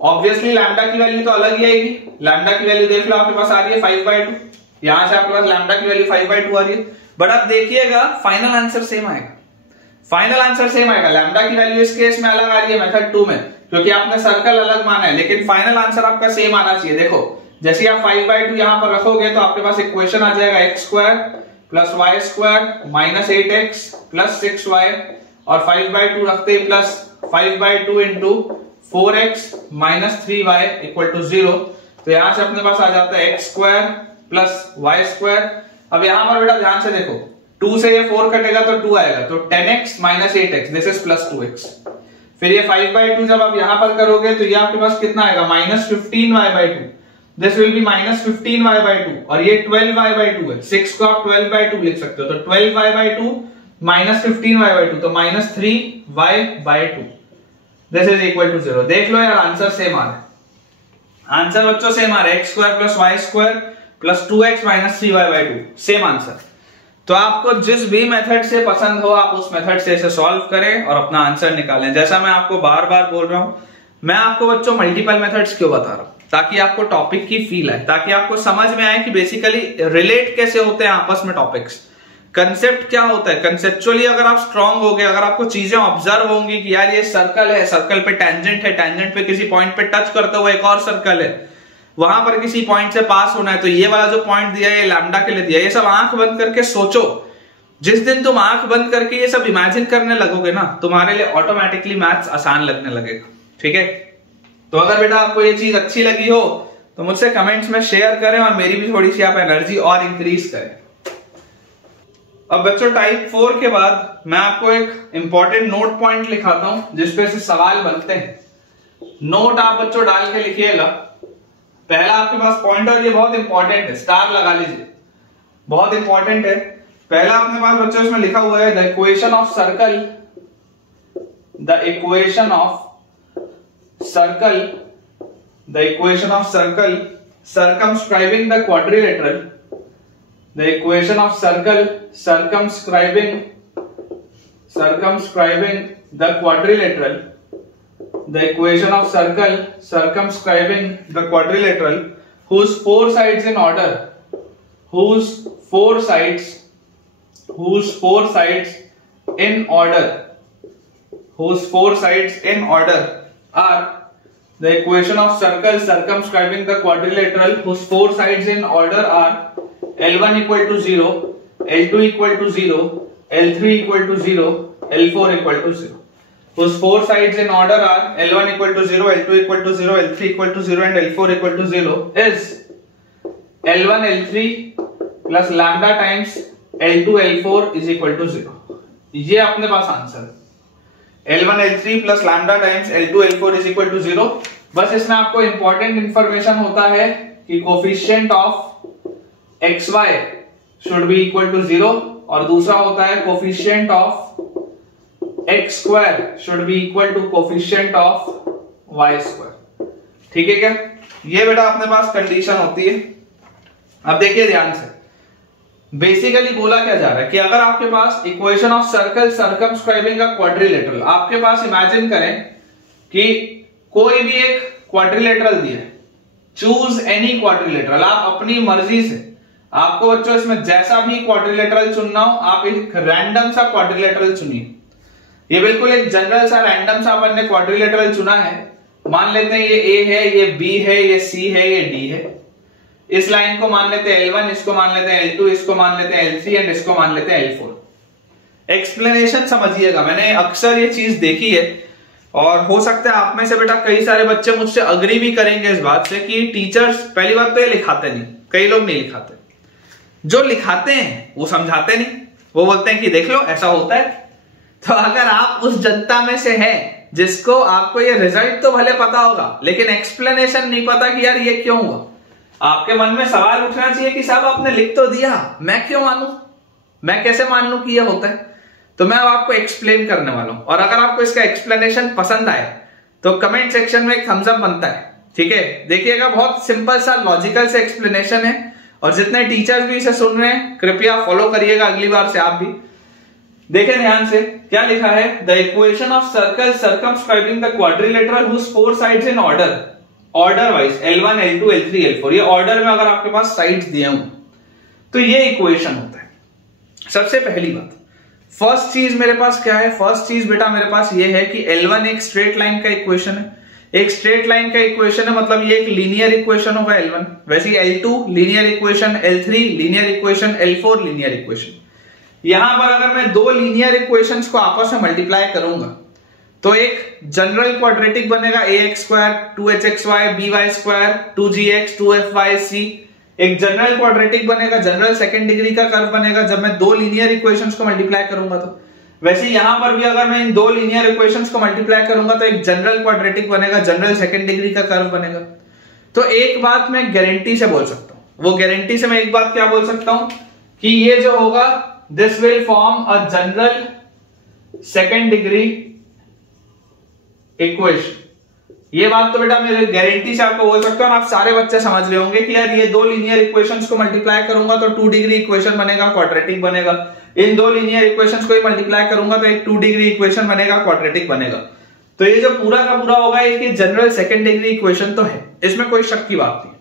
ऑब्वियसली लैम्डा की वैल्यू तो अलग ही आएगी, लैम्डा की वैल्यू देख लो आपके पास आ रही है 5/2, यहां से आपके पास लैम्डा की वैल्यू 5/2 आ रही है। बट अब देखिएगा फाइनल आंसर सेम आएगा, फाइनल आंसर सेम आएगा। लैम्डा की वैल्यू इस केस में अलग आ रही है मेथड 2 में क्योंकि आपने सर्कल अलग माना है, लेकिन फाइनल आंसर आपका सेम आना चाहिए। देखो जैसे आप 5/2 यहां पर रखोगे तो आपके पास इक्वेशन आ जाएगा x² plus y² minus 8x plus 6y और 5/2 रखते ही plus 5/2 into 4x minus 3y equal to 0। तो यहां से अपने पास आ जाता है x² प्लस y²। अब यहां पर बेटा ध्यान से देखो 2 से ये 4 कटेगा तो 2 आएगा, तो 10x minus 8x this is plus 2x। फिर ये 5/2 जब आप यहां पर करोगे तो ये आपके पास कितना आएगा, -15y/2 this will B -15y/2 और ये 12y/2 है, 6 को आप 12/2 लिख सकते हो, तो 12y/2 -15y/2 तो -3y/2 this is equal to 0। देख लो यार आंसर सेम आ रहा है, आंसर बच्चों सेम आ रहा है, x² plus y² plus 2x minus 3y/2 same answer. तो आपको जिस भी मेथड से पसंद हो आप उस मेथड से इसे सॉल्व करें और अपना आंसर निकालें। जैसा मैं आपको बार बार बोल रहा हूं, मैं आपको बच्चों मल्टीपल मेथड्स क्यों बता रहा हूं, ताकि आपको टॉपिक की फील आए, ताकि आपको समझ में आए कि बेसिकली रिलेट कैसे होते हैं आपस में टॉपिक्स, कंसेप्ट क्या होता है। कंसेप्चुअली अगर आप स्ट्रांग हो गए, अगर आपको चीजें ऑब्जर्व होंगी कि यार ये सर्कल है, सर्कल पे टेंजेंट है, टेंजेंट पे किसी पॉइंट पे टच करता हुआ एक और सर्कल है, वहां पर किसी पॉइंट से पास होना है, तो ये वाला जो पॉइंट दिया है ये लैम्डा के लिए दिया है। ये सब आंख बंद करके सोचो, जिस दिन तुम आंख बंद करके ये सब इमेजिन करने लगोगे ना, तुम्हारे लिए ऑटोमेटिकली मैथ्स आसान लगने लगेगा, ठीक है। तो अगर बेटा आपको ये चीज अच्छी लगी हो तो मुझसे कमेंट्स में शेयर करें और मेरी भी थोड़ी सी आप एनर्जी और इंक्रीज करें। अब बच्चों टाइप 4 के बाद मैं आपको एक इंपॉर्टेंट नोट पॉइंट लिखाता हूं जिसपे से सवाल बनते हैं। नोट आप बच्चों डाल के लिखिएगा। पहला आपके पास पॉइंट, और ये बहुत इंपॉर्टेंट है, स्टार लगा लीजिए, बहुत इंपॉर्टेंट है। पहला अपने पास बच्चों इसमें लिखा हुआ है the equation of circle, the equation of circle, the equation of circle circumscribing the quadrilateral the equation of circle circumscribing the quadrilateral, the equation of circle circumscribing the quadrilateral whose four sides in order are the equation of circle circumscribing the quadrilateral whose four sides in order are L1 equal to 0, L2 equal to 0, L3 equal to 0, L4 equal to 0. Whose four sides in order are L1 equal to 0, L2 equal to 0, L3 equal to 0 and L4 equal to 0 is L1 L3 plus lambda times L2 L4 is equal to 0. ये अपने पास answer है। L1 L3 plus lambda times L2 L4 is equal to 0. बस इसमें आपको important information होता है कि coefficient of xy should be equal to 0 और दूसरा होता है coefficient of x square should be equal to coefficient of y square। ठीक है क्या? ये बेटा अपने पास कंडीशन होती है। अब देखिए ध्यान से, बेसिकली बोला क्या जा रहा है कि अगर आपके पास इक्वेशन ऑफ सर्कल सर्कमस्क्राइबिंग का क्वाड्रिलेटरल, आपके पास इमेजिन करें कि कोई भी एक क्वाड्रिलेटरल दिया है, चूज एनी क्वाड्रिलेटरल, आप अपनी मर्जी से, आपको बच्चों इसमें जैसा भी क्वाड्रिलेटरल चुनना हो आप एक रैंडम सा क्वाड्रिलेटरल चुनिए। ये बिल्कुल एक जनरल सा रैंडम सा अपन ने क्वाड्रिलेटरल चुना है। मान लेते हैं ये ए है, ये बी है, ये सी है, ये डी है। इस लाइन को मान लेते हैं L1, इसको मान लेते हैं L2, इसको मान लेते हैं L3 एंड इसको मान लेते हैं L4। एक्सप्लेनेशन समझिएगा, मैंने अक्सर ये चीज देखी है और हो सकता है आप में से बेटा कई सारे बच्चे मुझसे अग्री भी करेंगे इस बात से कि टीचर्स पहली बात तो ये लिखाते नहीं, कई लोग नहीं लिखाते, जो लिखाते हैं वो समझाते नहीं, वो बोलते हैं कि देख लो ऐसा होता है। तो अगर आप उस जनता में से हैं जिसको आपको ये रिजल्ट तो भले पता होगा लेकिन एक्सप्लेनेशन नहीं पता कि यार ये क्यों हुआ, आपके मन में सवाल उठना चाहिए कि साहब आपने लिख तो दिया, मैं क्यों मानूं, मैं कैसे मान लूं कि ये होता है। तो मैं अब आपको एक्सप्लेन करने वाला हूं और अगर आपको इसका एक्सप्लेनेशन पसंद आए तो कमेंट सेक्शन में एक थम्स अप बनता है। ठीक है, देखिएगा बहुत सिंपल सा लॉजिकल से एक्सप्लेनेशन है और जितने टीचर्स भी इसे सुन रहे हैं कृपया फॉलो करिएगा अगली बार से आप भी। देखें ध्यान से क्या लिखा है, the equation of circle circumscribing the quadrilateral whose four sides in order wise L1 L2 L3 L4, ये ऑर्डर में अगर आपके पास साइड्स दिए हों तो ये इक्वेशन होता है। सबसे पहली बात, फर्स्ट चीज मेरे पास क्या है, फर्स्ट चीज बेटा मेरे पास ये है कि L1 एक स्ट्रेट लाइन का इक्वेशन है, एक स्ट्रेट लाइन का इक्वेशन है मतलब ये एक लीनियर इक्वेशन होगा L1, वैसे L2 linear equation, L3 linear equation, L4 linear equation. यहां पर अगर मैं दो लीनियर इक्वेशंस को आपस में मल्टीप्लाई करूंगा तो एक जनरल क्वाड्रेटिक बनेगा ax square 2hxy by square 2gx 2fyc, एक जनरल क्वाड्रेटिक बनेगा, जनरल सेकंड डिग्री का कर्व बनेगा जब मैं दो लीनियर इक्वेशंस को मल्टीप्लाई करूंगा। तो वैसे यहां पर भी अगर मैं इन दो लीनियर इक्वेशंस को मल्टीप्लाई करूंगा तो एक जनरल क्वाड्रेटिक बनेगा, जनरल सेकंड डिग्री का कर्व बनेगा। तो एक बात मैं गारंटी से बोल सकता हूं, वो गारंटी से मैं एक बात क्या बोल सकता हूं कि ये जो होगा this will form a general second degree equation. ये बात तो बेटा मेरे गारंटी से आपको बोल सकता हूं, आप सारे बच्चे समझ रहे होंगे कि यार ये दो लीनियर इक्वेशंस को मल्टीप्लाई करूंगा तो 2 डिग्री इक्वेशन बनेगा, क्वाड्रेटिक बनेगा। इन दो लीनियर इक्वेशंस को ही मल्टीप्लाई करूंगा तो एक 2 डिग्री इक्वेशन बनेगा, क्वाड्रेटिक बनेगा। तो ये जो पूरा का पूरा होगा ये जनरल सेकंड डिग्री इक्वेशन तो है, इसमें कोई शक की बात नहीं।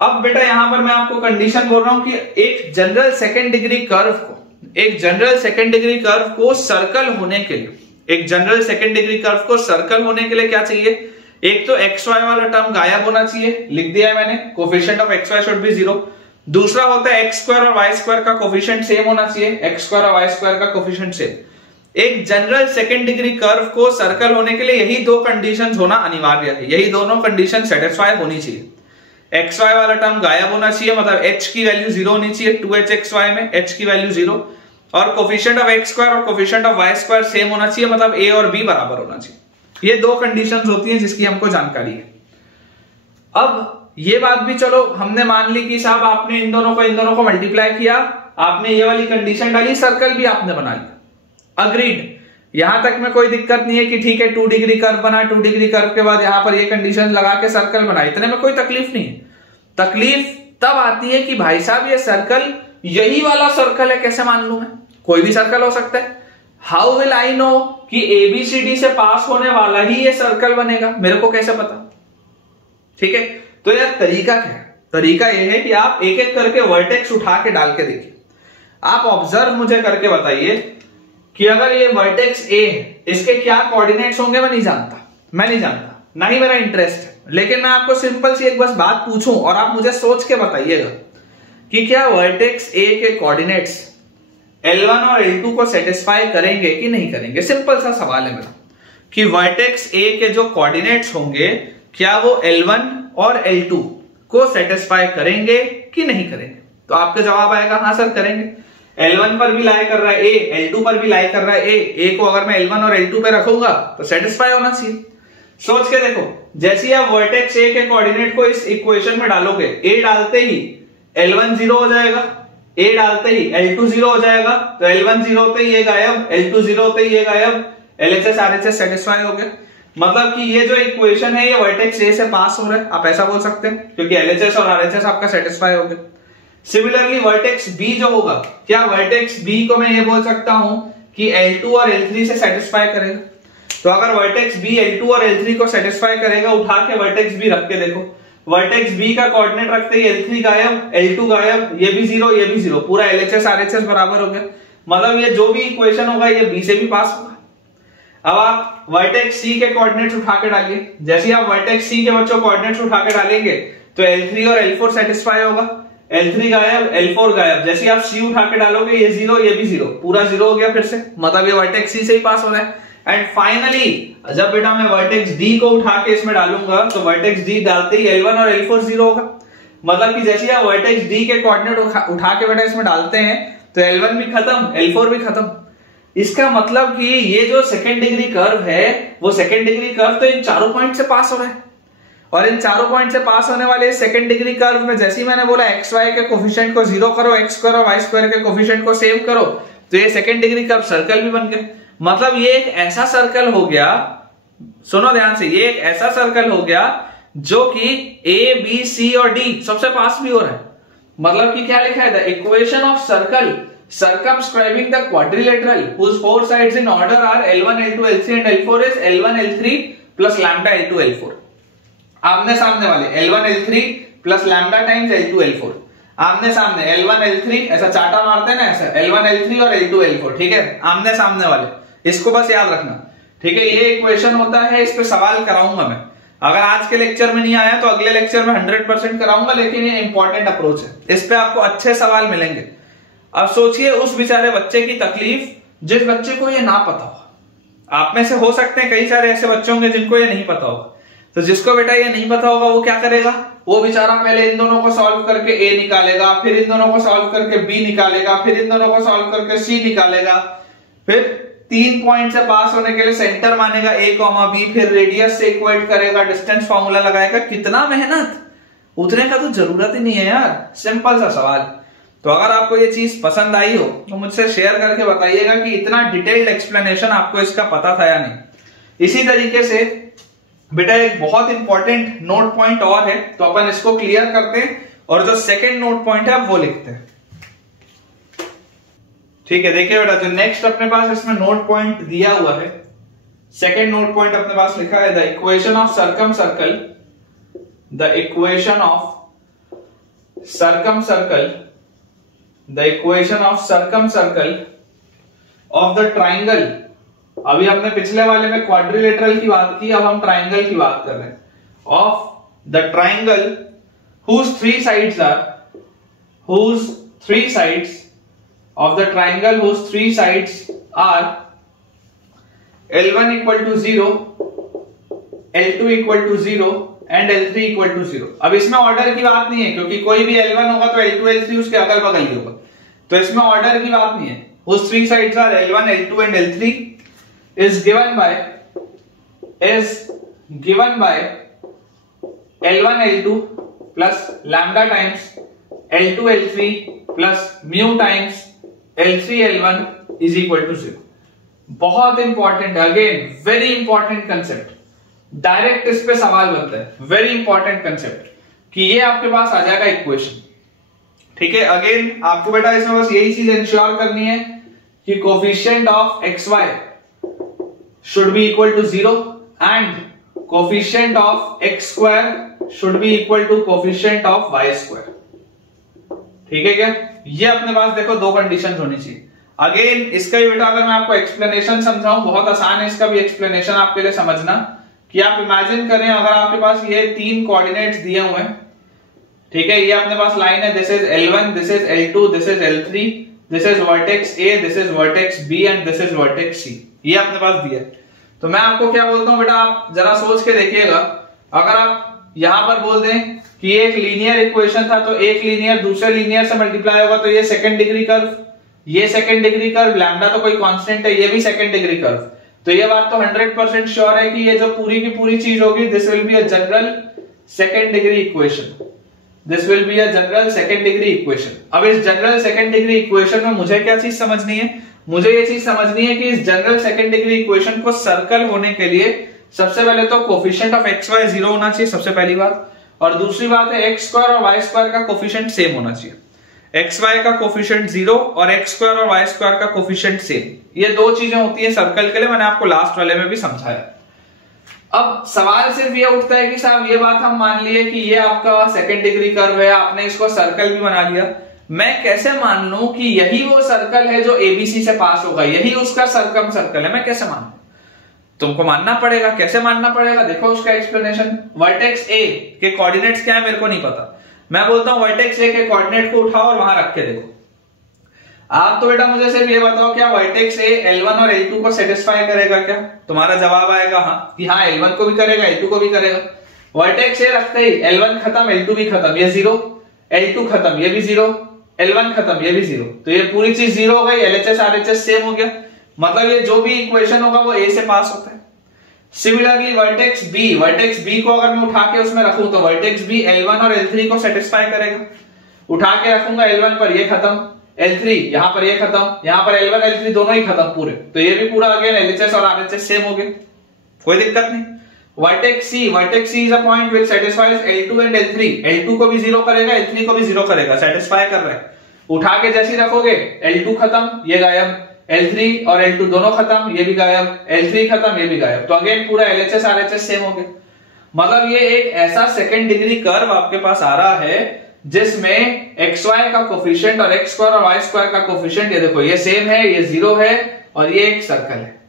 अब बेटा यहां पर मैं आपको कंडीशन बोल रहा हूं कि एक जनरल सेकंड डिग्री कर्व को, एक जनरल सेकंड डिग्री कर्व को सर्कल होने के लिए, एक जनरल सेकंड डिग्री कर्व को सर्कल होने के लिए क्या चाहिए, एक तो xy वाला टर्म गायब होना चाहिए, लिख दिया है मैंने, coefficient of xy should be 0। दूसरा होता है x स्क्वायर और y स्क्वायर का कोफिशिएंट सेम होना चाहिए, x स्क्वायर और y स्क्वायर का कोफिशिएंट सेम। एक जनरल सेकंड डिग्री कर्व को सर्कल होने के लिए यही दो कंडीशंस होना अनिवार्य है, यही दोनों कंडीशन सेटिस्फाई होनी चाहिए। xy वाला टर्म गायब होना चाहिए मतलब h की वैल्यू 0 होनी चाहिए, 2hxy में h की वैल्यू 0, और कोफिशिएंट ऑफ x स्क्वायर और coefficient of y square same होना चाहिए मतलब a और b बराबर होना चाहिए। ये दो कंडीशंस होती हैं जिसकी हमको जानकारी है। अब ये बात भी चलो हमने मान ली कि साहब आपने इन दोनों को मल्टीप्लाई किया, आपने ये वाली कंडीशन डाली, सर्कल भी आपने बना लिया, अग्रीड। यहां तक में कोई दिक्कत नहीं है कि ठीक है 2 डिग्री कर्व बना, 2 डिग्री कर्व के बाद यहां पर ये कंडीशन लगा के सर्कल बना, इतने में कोई तकलीफ नहीं है। तकलीफ तब आती है कि भाई साहब ये सर्कल यही वाला सर्कल है, कैसे मान लूं मैं? कोई भी सर्कल हो सकता है। हाउ विल आई नो कि एबीसीडी से पास होने वाला ही ये सर्कल बनेगा? मेरे को कैसे पता? ठीक है, तो यार तरीका क्या है? तरीका यह है कि आप एक एक करके वर्टेक्स उठा के डाल के देखिए। आप ऑब्जर्व मुझे करके बताइए कि अगर ये वर्टेक्स ए है, इसके क्या कोऑर्डिनेट्स होंगे? मैं नहीं जानता, ना ही मेरा इंटरेस्ट है। लेकिन मैं आपको सिंपल सी एक बस बात पूछूं और आप मुझे सोच के बताइएगा कि क्या वर्टेक्स ए के कोऑर्डिनेट्स L1 और L2 को सेटिस्फाई करेंगे कि नहीं करेंगे? सिंपल सा सवाल है मेरा कि वर्टेक्स ए के जो कोऑर्डिनेट्स होंगे क्या वो L1 और L2 को सेटिस्फाई करेंगे कि नहीं करेंगे? तो आपका जवाब आएगा हाँ सर करेंगे। L1 पर भी लाई कर रहा है ए, L2 पर भी लाई कर रहा है ए को अगर मैं L1 और L2 पे रखूंगा तो सेटिस्फाई होना चाहिए। सोच के देखो, जैसे ही आप वर्टेक्स ए के कोऑर्डिनेट को इस इक्वेशन में डालोगे, ए डालते ही L1 0 हो जाएगा, ए डालते ही L2 0 हो जाएगा, तो L1 0 होते ही ये गायब, L2 0 होते ही ये गायब, LHS RHS सेटिस्फाई हो गया। मतलब कि ये जो इक्वेशन है ये वर्टेक्स ए से पास हो रहा है, आप ऐसा बोल सकते हैं, क्योंकि LHS और RHS आपका सेटिस्फाई हो गया। सिमिलरली वर्टेक्स बी जो होगा, क्या वर्टेक्स बी को मैं ये बोल सकता हूं कि L2 और L3 से सेटिस्फाई करेगा? तो अगर वर्टेक्स बी L2 और L3 को सेटिस्फाई करेगा, उठा के वर्टेक्स बी रख के देखो, वर्टेक्स बी का कोऑर्डिनेट रखते ही L3 गायब, L2 गायब, ये भी 0, ये भी 0, पूरा LHS RHS बराबर हो गया। मतलब ये जो भी इक्वेशन होगा ये बी से भी पास होगा। अब आप वर्टेक्स सी के कोऑर्डिनेट्स उठा के डालिए। जैसे ही आप वर्टेक्स सी के बच्चों कोऑर्डिनेट्स उठा के डालेंगे तो L3 और L4 सेटिस्फाई होगा, L3 गायब, L4 गायब। जैसे आप सी उठा के डालोगे ये 0, ये भी 0, पूरा 0 हो गया फिर से, मतलब ये वर्टेक्स सी से ही पास हो रहा है। एंड फाइनली जब बेटा मैं वर्टेक्स डी को उठा के इसमें डालूंगा तो वर्टेक्स डी डालते ही L1 और L4 0 होगा। मतलब कि जैसे आप वर्टेक्स डी के कोऑर्डिनेट उठा के बेटा इसमें डालते हैं तो L1 भी खत्म, L4 भी खत्म। इसका मतलब कि ये जो सेकेंड डिग्री कर्व है वो सेकेंड डिग्री कर्व तो इन चारों पॉइंट से पास हो रहा है, और इन चारों पॉइंट से पास होने वाले सेकेंड डिग्री कर्व में जैसे ही मैंने बोला एक्स वाई के कोफिशिएंट को 0 करो, एक्स स्क्वायर और वाई स्क्वायर के कोफिशिएंट को सेम करो, तो ये सेकेंड डिग्री कर्व सर्कल भी बन गए। मतलब ये एक ऐसा सर्कल हो गया, सुनो ध्यान से, ये एक ऐसा सर्कल हो गया जो कि ए बी सी और डी सबसे पास भी हो रहा है। मतलब कि क्या लिखा है? The equation of circle circumscribing the quadrilateral whose four sides in order are L1, L2, L3 and L4 is L1, L3 plus lambda L2, L4। आमने सामने वाले L1, L3 plus lambda times L2, L4, आमने सामने L1, L3 ऐसा चाटा मारते हैं ना, ऐसा L1, L3 और L2, L4, ठीक है, आमने सामने वाले, इसको बस याद रखना, ठीक है। ये इक्वेशन होता है, इस पे सवाल कराऊंगा मैं, अगर आज के लेक्चर में नहीं आया तो अगले लेक्चर में 100% कराऊंगा, लेकिन ये इंपॉर्टेंट अप्रोच है, इस पे आपको अच्छे सवाल मिलेंगे। अब सोचिए उस बेचारे बच्चे की तकलीफ जिस बच्चे को ये ना पता हो। आप में से हो सकते हैं कई सारे ऐसे बच्चे होंगे जिनको ये नहीं पता होगा, तो जिसको बेटा ये नहीं पता होगा वो क्या करेगा? वो बेचारा पहले इन दोनों को सॉल्व करके ए निकालेगा, फिर इन दोनों को सॉल्व करके बी निकालेगा, फिर इन दोनों को सॉल्व करके सी निकालेगा, फिर 3 पॉइंट से पास होने के लिए सेंटर मानेगा ए कॉमा बी, फिर रेडियस से इक्वेट करेगा, डिस्टेंस फॉर्मूला लगाएगा। कितना मेहनत, उतने का तो जरूरत ही नहीं है यार, सिंपल सा सवाल। तो अगर आपको ये चीज पसंद आई हो तो मुझसे शेयर करके बताइएगा कि इतना डिटेल्ड एक्सप्लेनेशन आपको इसका पता था या नहीं। इसी तरीके से बेटा एक बहुत इंपॉर्टेंट नोट पॉइंट और है, तो अपन इसको क्लियर करते हैं और जो सेकंड नोट पॉइंट है वो लिखते हैं। ठीक है, देखिए बेटा जो नेक्स्ट अपने पास इसमें नोट पॉइंट दिया हुआ है, सेकंड नोट पॉइंट अपने पास लिखा है the equation of circum circle, the equation of circum circle, the equation of circumcircle of the triangle। अभी हमने पिछले वाले में क्वाड्रिलेटरल की बात की, अब हम ट्राइंगल की बात कर रहे हैं। of the triangle whose three sides are L1 equal to 0, L2 equal to 0 and L3 equal to 0। अब इसमें ऑर्डर की बात नहीं है, क्योंकि कोई भी L1 होगा तो L2, L3 उसके अगल बगल ही होगा, तो इसमें ऑर्डर की बात नहीं है। Whose three sides are L1, L2 and L3 is given by L1, L2 plus lambda times L2, L3 plus mu times L3, L1 is equal to 0। बहुत important, again very important concept, direct इस पे सवाल बनता है, very important concept, कि ये आपके पास आ जाएगा इक्वेशन। ठीक है। अगेन आपको बेटा इसमें बस यही चीज इंश्योर करनी है कि coefficient of x y should be equal to 0 and coefficient of x square should be equal to coefficient of y square. ठीक है क्या? ये अपने पास देखो दो कंडीशंस होनी चाहिए। अगेन इसका भी बेटा अगर मैं आपको एक्सप्लेनेशन समझाऊं, बहुत आसान है इसका भी एक्सप्लेनेशन आपके लिए समझना, कि आप इमेजिन करें अगर आपके पास ये तीन कोऑर्डिनेट्स दिए हुए हैं, ठीक है, ये अपने पास लाइन है, this is L1, this is L2, this is L3, this is vertex A, this is vertex B and this is vertex C, ये अपने पास दिया है। तो मैं आपको क्या बोलता हूं बेटा, आप जरा सोच के देखिएगा, अगर आप यहां पर बोल दें कि ये एक लीनियर इक्वेशन था, तो एक लीनियर दूसरे लीनियर से मल्टीप्लाई होगा, तो ये सेकंड डिग्री कर्व, ये सेकंड डिग्री कर्व, लैम्डा तो कोई कांस्टेंट है, ये भी सेकंड डिग्री कर्व, तो ये बात तो 100% श्योर है कि ये जो पूरी की पूरी चीज होगी, this will be a general second degree equation, this will be a general second degree equation. अब इस जनरल सेकंड डिग्री इक्वेशन में मुझे क्या चीज समझनी है, मुझे ये चीज समझनी है कि इस जनरल सेकंड डिग्री इक्वेशन को सर्कल होने के लिए सबसे पहले तो कोफिशिएंट ऑफ एक्स वाई 0 होना चाहिए, सबसे पहली बात, और दूसरी बात है एक्स स्क्वायर और वाई स्क्वायर का कोफिशिएंट सेम होना चाहिए। एक्स वाई का कोफिशिएंट 0 और एक्स स्क्वायर और वाई स्क्वायर का कोफिशिएंट सेम, ये दो चीजें होती है सर्कल के लिए, मैंने आपको लास्ट वाले में भी समझाया। अब सवाल सिर्फ ये उठता है कि साहब ये बात हम मान लिए कि ये आपका सेकंड डिग्री कर्व है, आपने इसको सर्कल भी बना लिया, मैं कैसे मान लूं कि यही वो सर्कल है जो एबीसी से पास होगा, यही उसका सर्कम सर्कल है, मैं कैसे मान लूं? तुमको मानना पड़ेगा। कैसे मानना पड़ेगा, देखो उसका एक्सप्लेनेशन। वर्टेक्स ए के कोऑर्डिनेट्स क्या है मेरे को नहीं पता, मैं बोलता हूं वर्टेक्स ए के कोऑर्डिनेट को उठाओ और वहां रख के देखो। आप तो बेटा मुझे सिर्फ ये बताओ, क्या वर्टेक्स ए L1 और L2 को सेटिस्फाई करेगा क्या? तुम्हारा जवाब आएगा हाँ, कि हाँ L1 को भी करेगा, L2 को भी करेगा। वर्टेक्स ए रखते ही L1 खत्म, L2 भी खत्म, ये 0, L2 खत्म, ये भी 0, L1 खत्म, ये भी 0, तो ये पूरी चीज 0 हो गई, LHS RHS सेम हो गया, मतलब ये जो भी इक्वेशन होगा वो A से पास होता है। सिमिलरली वर्टेक्स बी को अगर मैं उठा के उसमें रखूं तो वर्टेक्स बी L1 और L3 को सेटिस्फाई करेगा। उठा के रखूंगा L1 पर, ये खत्म, L3 यहां पर, ये खत्म, यहां पर L1 L3 दोनों ही खत्म पूरे, तो ये भी पूरा अगेन LHS और RHS सेम हो गए, कोई दिक्कत नहीं। Vertex C is a point which satisfies L2 and L3, L2 को भी 0 करेगा, L3 को भी 0 करेगा, सेटिस्फाई कर रहा है। उठा के जैसे रखोगे L2 खत्म, ये गायब, L3 और L2 दोनों खत्म, ये भी गायब, L3 खत्म, ये भी गायब, तो अगेन पूरा LHS RHS सेम हो गया। मतलब ये एक ऐसा सेकंड डिग्री कर्व आपके पास आ रहा है जिसमें एक्स वाई का कोफिशिएंट और एक्स स्क्वायर और वाई स्क्वायर का कोफिशिएंट, ये देखो ये सेम है, ये 0 है और ये एक सर्कल है।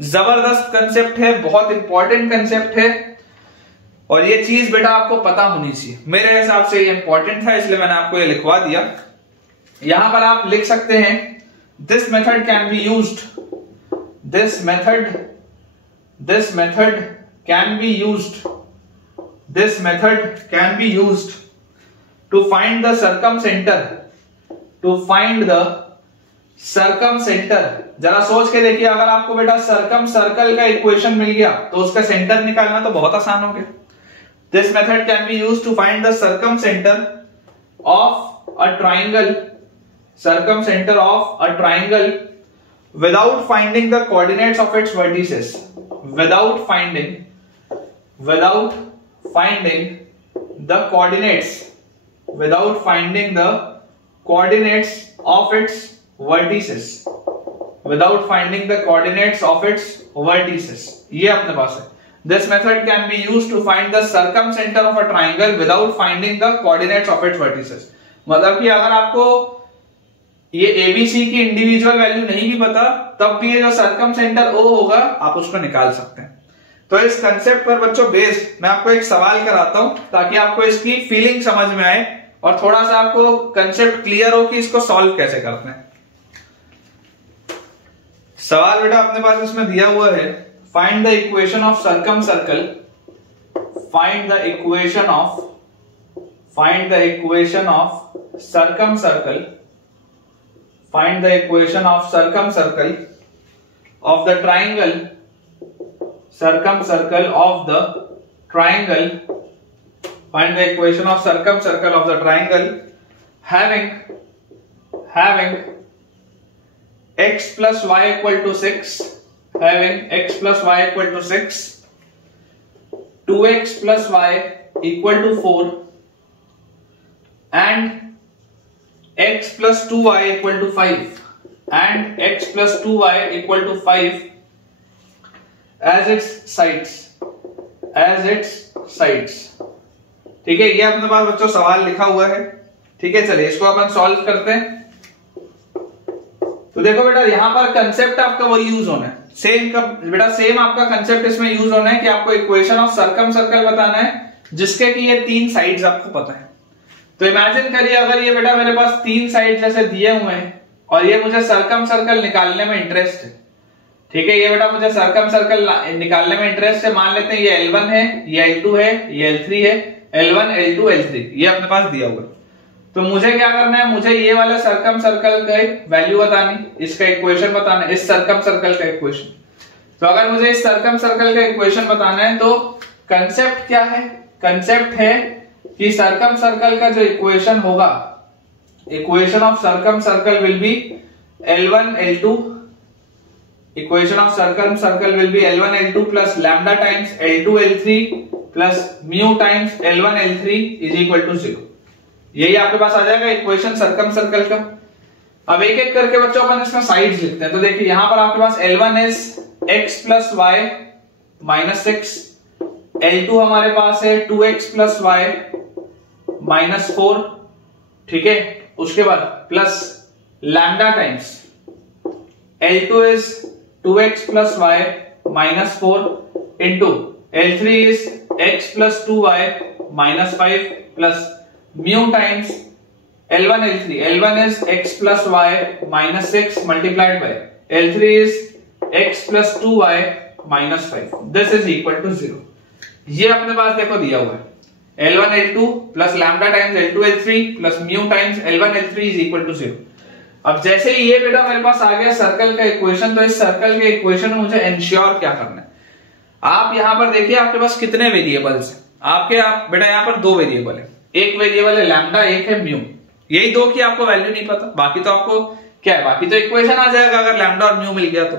जबरदस्त कंसेप्ट है, बहुत इंपॉर्टेंट कंसेप्ट है, और ये चीज बेटा आपको पता होनी चाहिए। मेरे हिसाब से ये इंपॉर्टेंट था, इसलिए मैंने आपको ये लिखवा दिया। यहां पर आप लिख सकते हैं this method can be used, this method can be used to find the circumcenter, जरा सोच के देखिए, अगर आपको बेटा सर्कम सर्कल का इक्वेशन मिल गया तो उसका सेंटर निकालना तो बहुत आसान हो गया। This method can be used to find the circumcenter of a triangle without finding the coordinates of its vertices, without finding the coordinates of its vertices, ये अपने पास है। This method can be used to find the circumcenter of a triangle without finding the coordinates of its vertices, मतलब कि अगर आपको ये ABC की इंडिविजुअल वैल्यू नहीं भी पता, तब भी ये जो सर्कमसेंटर O होगा आप उसको निकाल सकते हैं। तो इस कंसेप्ट पर बच्चों बेस्ड मैं आपको एक सवाल कराता हूं ताकि आपको इसकी फीलिंग समझ में आए और थोड़ा सा आपको कंसेप्ट क्लियर हो कि इसको सॉल्व कैसे करते हैं। सवाल बेटा अपने पास इसमें दिया हुआ है, find the equation of circum circle, find the equation of circum circle, find the equation of circumcircle of the triangle, circumcircle of the triangle, find the equation of circumcircle of the triangle having x plus y equal to 6, having x plus y equal to 6, 2x plus y equal to 4 and x plus 2y equal to 5 and x plus 2y equal to 5 as its sides। ठीक है, ये अपने पास बच्चों सवाल लिखा हुआ है। ठीक है, चलिए इसको अपन सॉल्व करते हैं। तो देखो बेटा, यहां पर कंसेप्ट आपका वही यूज होना है, सेम आपका कंसेप्ट इसमें यूज होना है कि आपको इक्वेशन ऑफ सर्कम सर्कल बताना है जिसके कि ये 3 साइड्स आपको पता है। तो इमेजिन करिए अगर ये बेटा मेरे पास 3 साइड जैसे दिए हुए हैं और ये मुझे सर्कम सर्कल निकालने में इंटरेस्ट है। ठीक है, ये बेटा मुझे सर्कम सर्कल निकालने में इंटरेस्ट है। मान लेते हैं ये L1 है, ये L2 है, ये L3 है, L1 L2 L3 ये अपने पास दिया हुआ है। तो मुझे क्या करना है, मुझे ये वाला सर्कम सर्कल का वैल्यू बतानी, इसका इक्वेशन बताना, इस सर्कम सर्कल का इक्वेशन। तो अगर मुझे इस सर्कम सर्कल का इक्वेशन बताना है तो कंसेप्ट क्या है, कंसेप्ट है कि सर्कम सर्कल का जो इक्वेशन होगा, equation of circum circle will be L1 L2, equation of circum circle will be L1 L2 plus lambda times L2 L3 plus mu times L1 L3 is equal to 0। यही आपके पास आ जाएगा equation circum circle का। अब एक एक करके बच्चों अपन इसमें साइड्स लिखते हैं। तो देखिए यहां पर आपके पास L1 is x plus y minus 6, L2 हमारे पास है 2x प्लस y माइनस 4। ठीक है, उसके बाद plus lambda times L2 is 2x plus y minus 4 into L3 is x plus 2y minus 5 plus mu times L1 L3, L1 is x plus y minus 6 multiplied by L3 is x plus 2y minus 5. This is equal to 0. ये अपने पास देखो दिया हुआ है L1 L2 plus lambda times L2 L3 plus mu times L1 L3 is equal to 0. अब जैसे ही ये बेटा मेरे पास आ गया सर्कल का इक्वेशन, तो इस सर्कल के इक्वेशन में मुझे इंश्योर क्या करना है। आप यहां पर देखिए आपके पास कितने वेरिएबल्स हैं। आप बेटा यहां पर 2 वेरिएबल है, एक वेरिएबल है लैम्डा, एक है म्यू। यही 2 की आपको वैल्यू नहीं पता, बाकी तो आपको क्या है, बाकी तो इक्वेशन आ जाएगा अगर लैम्डा और म्यू मिल गया तो।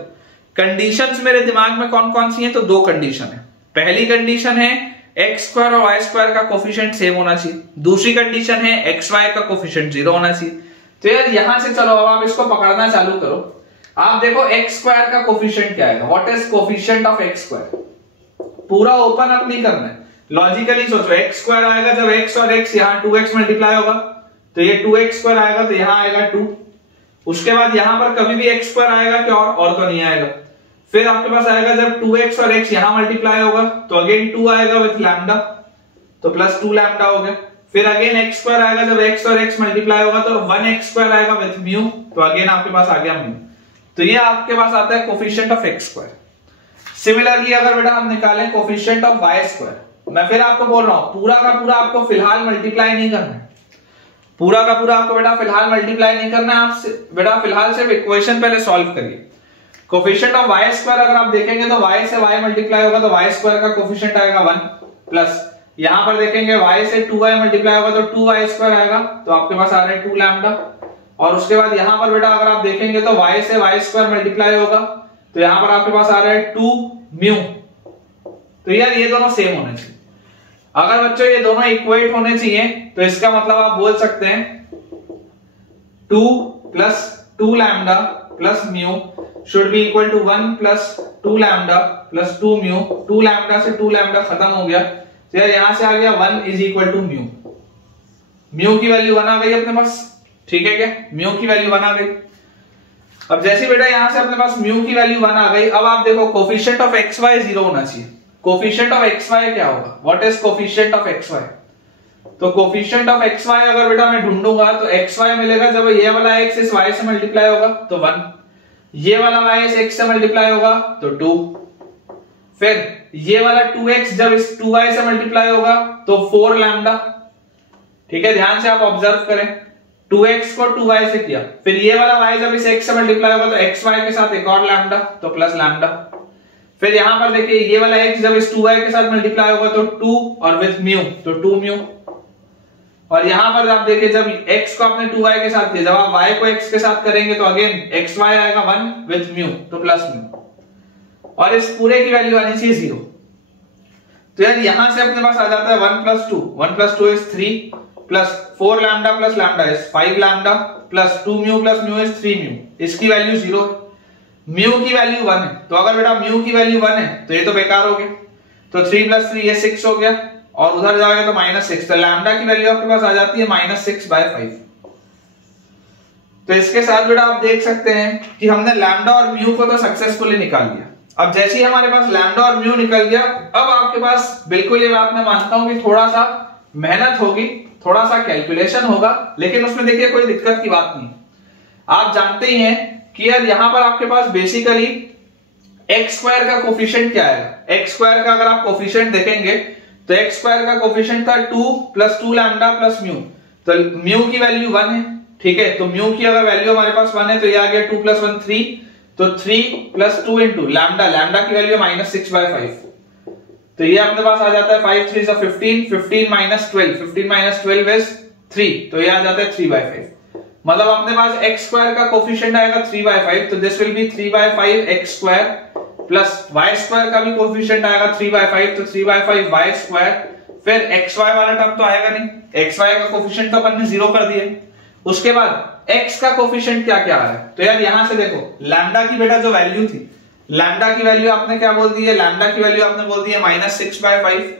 कंडीशंस मेरे दिमाग में कौन कौन सी हैं, तो 2 कंडीशन है। पहली कंडीशन है एक्स स्क्वायर और वाई स्क्वायर का कोफिशिएंट सेम होना चाहिए। दूसरी कंडीशन है एक्स वाई का कोफिशिएंट 0 होना चाहिए। तो यार यहां से चलो अब आप इसको पकड़ना चालू करो। आप देखो एक्स स्क्वायर का कोफिशिएंट क्या आएगा, what is coefficient of x square. पूरा ओपन अप नहीं करना है, लॉजिकली सोचो। एक्स स्क्वायर आएगा जब एक्स और एक्स यहाँ 2x मल्टीप्लाई होगा तो ये 2x स्क्वायर आएगा, तो यहाँ आएगा 2। उसके बाद यहां पर कभी भी x स्क्वायर आएगा क्या, और तो नहीं आएगा। फिर आपके पास आएगा जब 2x और x यहां मल्टीप्लाई होगा तो अगेन 2 आएगा विथ लैम्डा, तो प्लस 2 लैम्डा हो गया। फिर अगेन x स्क्वायर आएगा जब x और x मल्टीप्लाई होगा तो 1x स्क्वायर आएगा विथ म्यू, तो अगेन आपके पास आ गया म्यू। तो ये आपके पास आता है coefficient of x square. Similarly अगर बेटा हम निकालें कोफिशिएंट ऑफ y स्क्वायर, मैं फिर आपको बोल रहा हूं पूरा का पूरा आपको फिलहाल मल्टीप्लाई नहीं करना है, पूरा का पूरा आपको बेटा फिलहाल मल्टीप्लाई नहीं करना है। आप बेटा फिलहाल सिर्फ इक्वेशन पहले सॉल्व करिए। कोफिशिएंट ऑफ y स्क्वायर अगर आप देखेंगे तो y से y मल्टीप्लाई होगा तो y स्क्वायर का कोफिशिएंट आएगा 1 प्लस यहां पर देखेंगे y से 2y मल्टीप्लाई होगा तो 2y स्क्वायर आएगा, तो आपके पास आ रहा है 2 लैम्डा। और उसके बाद यहां पर बेटा अगर आप देखेंगे तो y से y स्क्वायर मल्टीप्लाई होगा तो यहां पर आपके पास आ रहा है 2 म्यू। तो यार ये दोनों सेम होने चाहिए। अगर बच्चों ये दोनों इक्वेट होने चाहिए तो इसका मतलब आप बोल सकते हैं 2 plus 2 lambda plus mu should be equal to 1 plus 2 lambda plus 2 mu. 2 lambda से 2 लैम्डा खत्म हो गया, तो यार यहां से आ गया 1 is equal to mu. Mu की वैल्यू 1 आ गई अपने पास, ठीक है क्या, म्यू की वैल्यू 1 आ गई। अब जैसे बेटा यहां से अपने पास म्यू की वैल्यू 1 आ गई, अब आप देखो कोफिशिएंट ऑफ एक्स वाई 0 होना चाहिए। कोफिशिएंट ऑफ एक्स वाई क्या होगा, what is coefficient of x y. तो कोफिशिएंट ऑफ एक्स वाई अगर बेटा मैं ढूंढूंगा तो एक्स वाई मिलेगा जब ये वाला एक्स इस वाई से मल्टीप्लाई होगा तो 1, ये वाला वाई इस एक्स से मल्टीप्लाई होगा तो 2, फिर ये वाला 2x जब इस 2y से मल्टीप्लाई होगा तो 4 लैम्डा। ठीक है, ध्यान से आप ऑब्जर्व करें, 2x को 2y से किया, फिर ये वाला y जब इस x से मल्टीप्लाई होगा तो xy के साथ एक और लैम्डा तो प्लस लैम्डा। फिर यहां पर देखिए ये वाला x जब इस 2y के साथ मल्टीप्लाई होगा तो 2 और विथ म्यू तो 2 म्यू। और यहां पर आप देखिए जब x को आपने 2y के साथ किया, जब आप y को x के साथ करेंगे तो अगेन xy आएगा 1 विथ म्यू तो प्लस म्यू, और इस पूरे की वैल्यू आनी चाहिए 0। तो यार यहां से अपने पास आ जाता है 1 plus 2, 1 plus 2 is 3 plus 4 lambda plus lambda is 5 lambda plus 2 mu plus mu is 3 mu. इसकी वैल्यू 0 है, म्यू की वैल्यू 1 है, तो अगर बेटा म्यू की वैल्यू 1 है तो ये तो बेकार हो गया, तो 3 प्लस 3 ये 6 हो गया, और उधर जाओगे तो -6, तो लैम्डा की वैल्यू आपके पास आ जाती है -6/5। तो इसके साथ बेटा आप देख सकते हैं कि हमने लैम्डा और म्यू को तो सक्सेसफुली निकाल लिया। अब जैसे ही हमारे पास लैम्डा और म्यू निकल गया, अब आपके पास बिल्कुल ये बात मैं मानता हूं कि थोड़ा सा मेहनत होगी, थोड़ा सा कैलकुलेशन होगा, लेकिन उसमें देखिए कोई दिक्कत की बात नहीं। आप जानते ही हैं कि यार यहां पर आपके पास बेसिकली एक्स स्क्वायर का कोफिशिएंट क्या आएगा। एक्स स्क्वायर का अगर आप कोफिशिएंट देखेंगे तो एक्स स्क्वायर का कोफिशिएंट था 2 + 2 लैम्डा प्लस म्यू, तो म्यू की वैल्यू 1 है, ठीक है, तो म्यू की अगर वैल्यू हमारे पास 1 है तो ये आ गया 2 + 1 3, तो 3 + 2 * लैम्डा, लैम्डा की वैल्यू -6/5, तो ये अपने पास आ जाता है 5 3 = 15, 15 - 12, 15 - 12 इज 3, तो ये आ जाता है 3/5। मतलब अपने पास x स्क्वायर का कोफिशिएंट आएगा 3/5, तो this will B 3/5 x square plus y square का भी कोफिशिएंट आएगा 3/5, तो 3/5 y स्क्वायर। फिर xy वाला टर्म तो आएगा नहीं, xy का कोफिशिएंट तो अपन ने 0 कर दिया। उसके बाद x का कोफिशिएंट क्या क्या आ रहा है, तो यार यहां से देखो लैम्डा की बेटा जो वैल्यू थी, लैम्डा की वैल्यू आपने क्या बोल दी है, लैम्डा की वैल्यू आपने बोल दी है -6/5,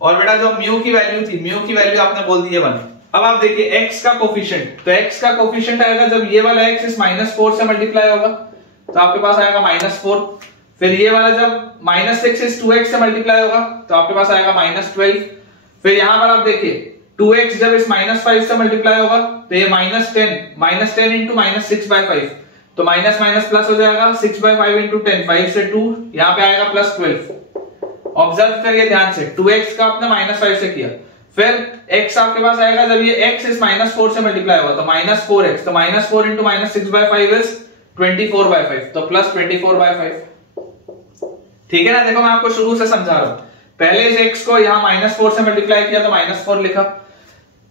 और बेटा जो म्यू की वैल्यू थी, म्यू की वैल्यू आपने बोल दी है 1। अब आप देखिए x का कोफिशिएंट, तो x का कोफिशिएंट आएगा जब ये वाला x इस -4 से मल्टीप्लाई होगा तो आपके पास आएगा -4, फिर ये वाला जब -6 इस 2x से मल्टीप्लाई होगा तो आपके पास आएगा -12, फिर यहां पर आप देखिए 2x जब इस -5 से मल्टीप्लाई होगा तो ये -10 इंटू -6/5, तो माइनस माइनस प्लस हो जाएगा, 6/5 इंटू 10, 5 से 2, यहाँ पे आएगा +12। ऑब्जर्व करिए ध्यान से, 2x का आपने -5 से किया, फिर x आपके पास आएगा जब ये x इस -4 से मल्टीप्लाई होगा तो -4x, तो -4 इंटू -6/5 इज 24/5, तो +24/5। ठीक है ना, देखो मैं आपको शुरू से समझा रहा हूं, पहले इस x को यहाँ -4 से मल्टीप्लाई किया तो -4 लिखा,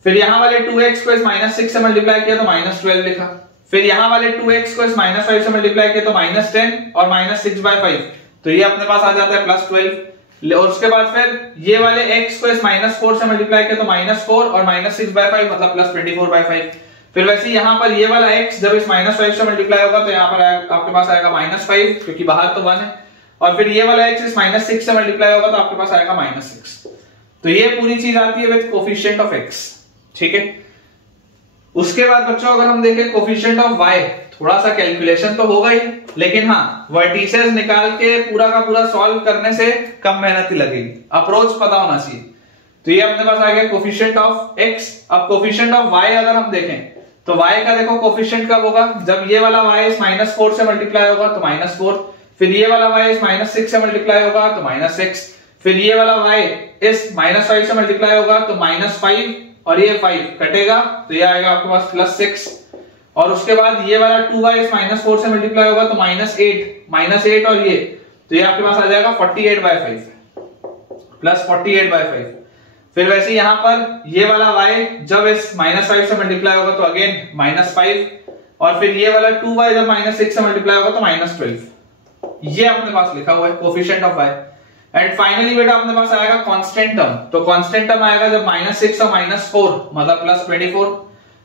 फिर यहाँ वाले 2x को इस -6 से मल्टीप्लाई किया तो -12 लिखा, फिर यहाँ वाले 2x को इस -5 से मल्टीप्लाई किया तो -10 और -6/5, तो ये अपने पास आ जाता है +12। और उसके बाद फिर ये वाले x को इस -4 से मल्टीप्लाई किया तो -4 और -6/5 मतलब +24/5। फिर वैसे यहाँ पर ये वाला x जब इस -5 से मल्टीप्लाई होगा तो यहाँ पर आपके पास आएगा -5 क्योंकि बाहर तो 1 है, और फिर ये वाला x इस -6 से मल्टीप्लाई होगा तो आपके पास आएगा -6। तो ये पूरी चीज आती है विद कोफिशिएंट ऑफ x, ठीक है। उसके बाद बच्चों अगर हम देखें कोफिशिएंट ऑफ y, थोड़ा सा कैलकुलेशन तो होगा ही, लेकिन हाँ वर्टिसेस निकाल के पूरा का पूरा सॉल्व करने से कम मेहनत ही लगेगी, अप्रोच पता होना चाहिए। तो ये अपने पास आ गया कोफिशिएंट ऑफ x। अब कोफिशिएंट ऑफ y अगर हम देखें तो y का देखो कोफिशिएंट कब होगा, जब ये वाला y इस -4 से मल्टीप्लाई होगा तो -4, फिर ये वाला y इस -6 से मल्टीप्लाई होगा तो -6, फिर ये वाला y इस -5 से मल्टीप्लाई होगा तो -5, और ये 5 कटेगा तो ये आएगा आपके पास +6, और उसके बाद ये वाला 2y इस -4 से मल्टीप्लाई होगा तो -8 और ये, तो ये आपके पास आ जाएगा 48/5 +48/5। फिर वैसे यहां पर ये वाला y जब इस -5 से मल्टीप्लाई होगा तो अगेन -5, और फिर ये वाला 2y जब -6 से मल्टीप्लाई होगा तो -12। ये अपने पास लिखा हुआ है coefficient of y। And finally बेटा अपने पास आएगा कांस्टेंट टर्म, तो कांस्टेंट टर्म आएगा जब -6 और -4 मतलब +24,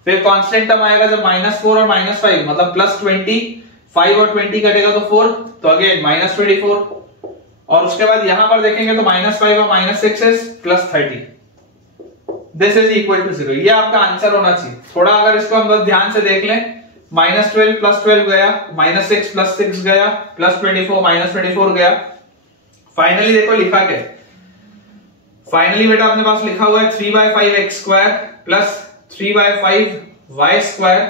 फिर कांस्टेंट टर्म आएगा जब -4 और -5 मतलब +20, 5 और 20 कटेगा तो 4, तो अगेन -24, और उसके बाद यहां पर देखेंगे तो -5 और -6 is +30, this is equal to 0। ये आपका आंसर होना चाहिए। थोड़ा अगर इसको हम बस ध्यान से देख लें, -12 +12 गया, -6 +6 गया, +24 -24 गया, फाइनली देखो लिखा क्या, फाइनली बेटा अपने पास लिखा हुआ है 3/5 x square plus 3/5 y square.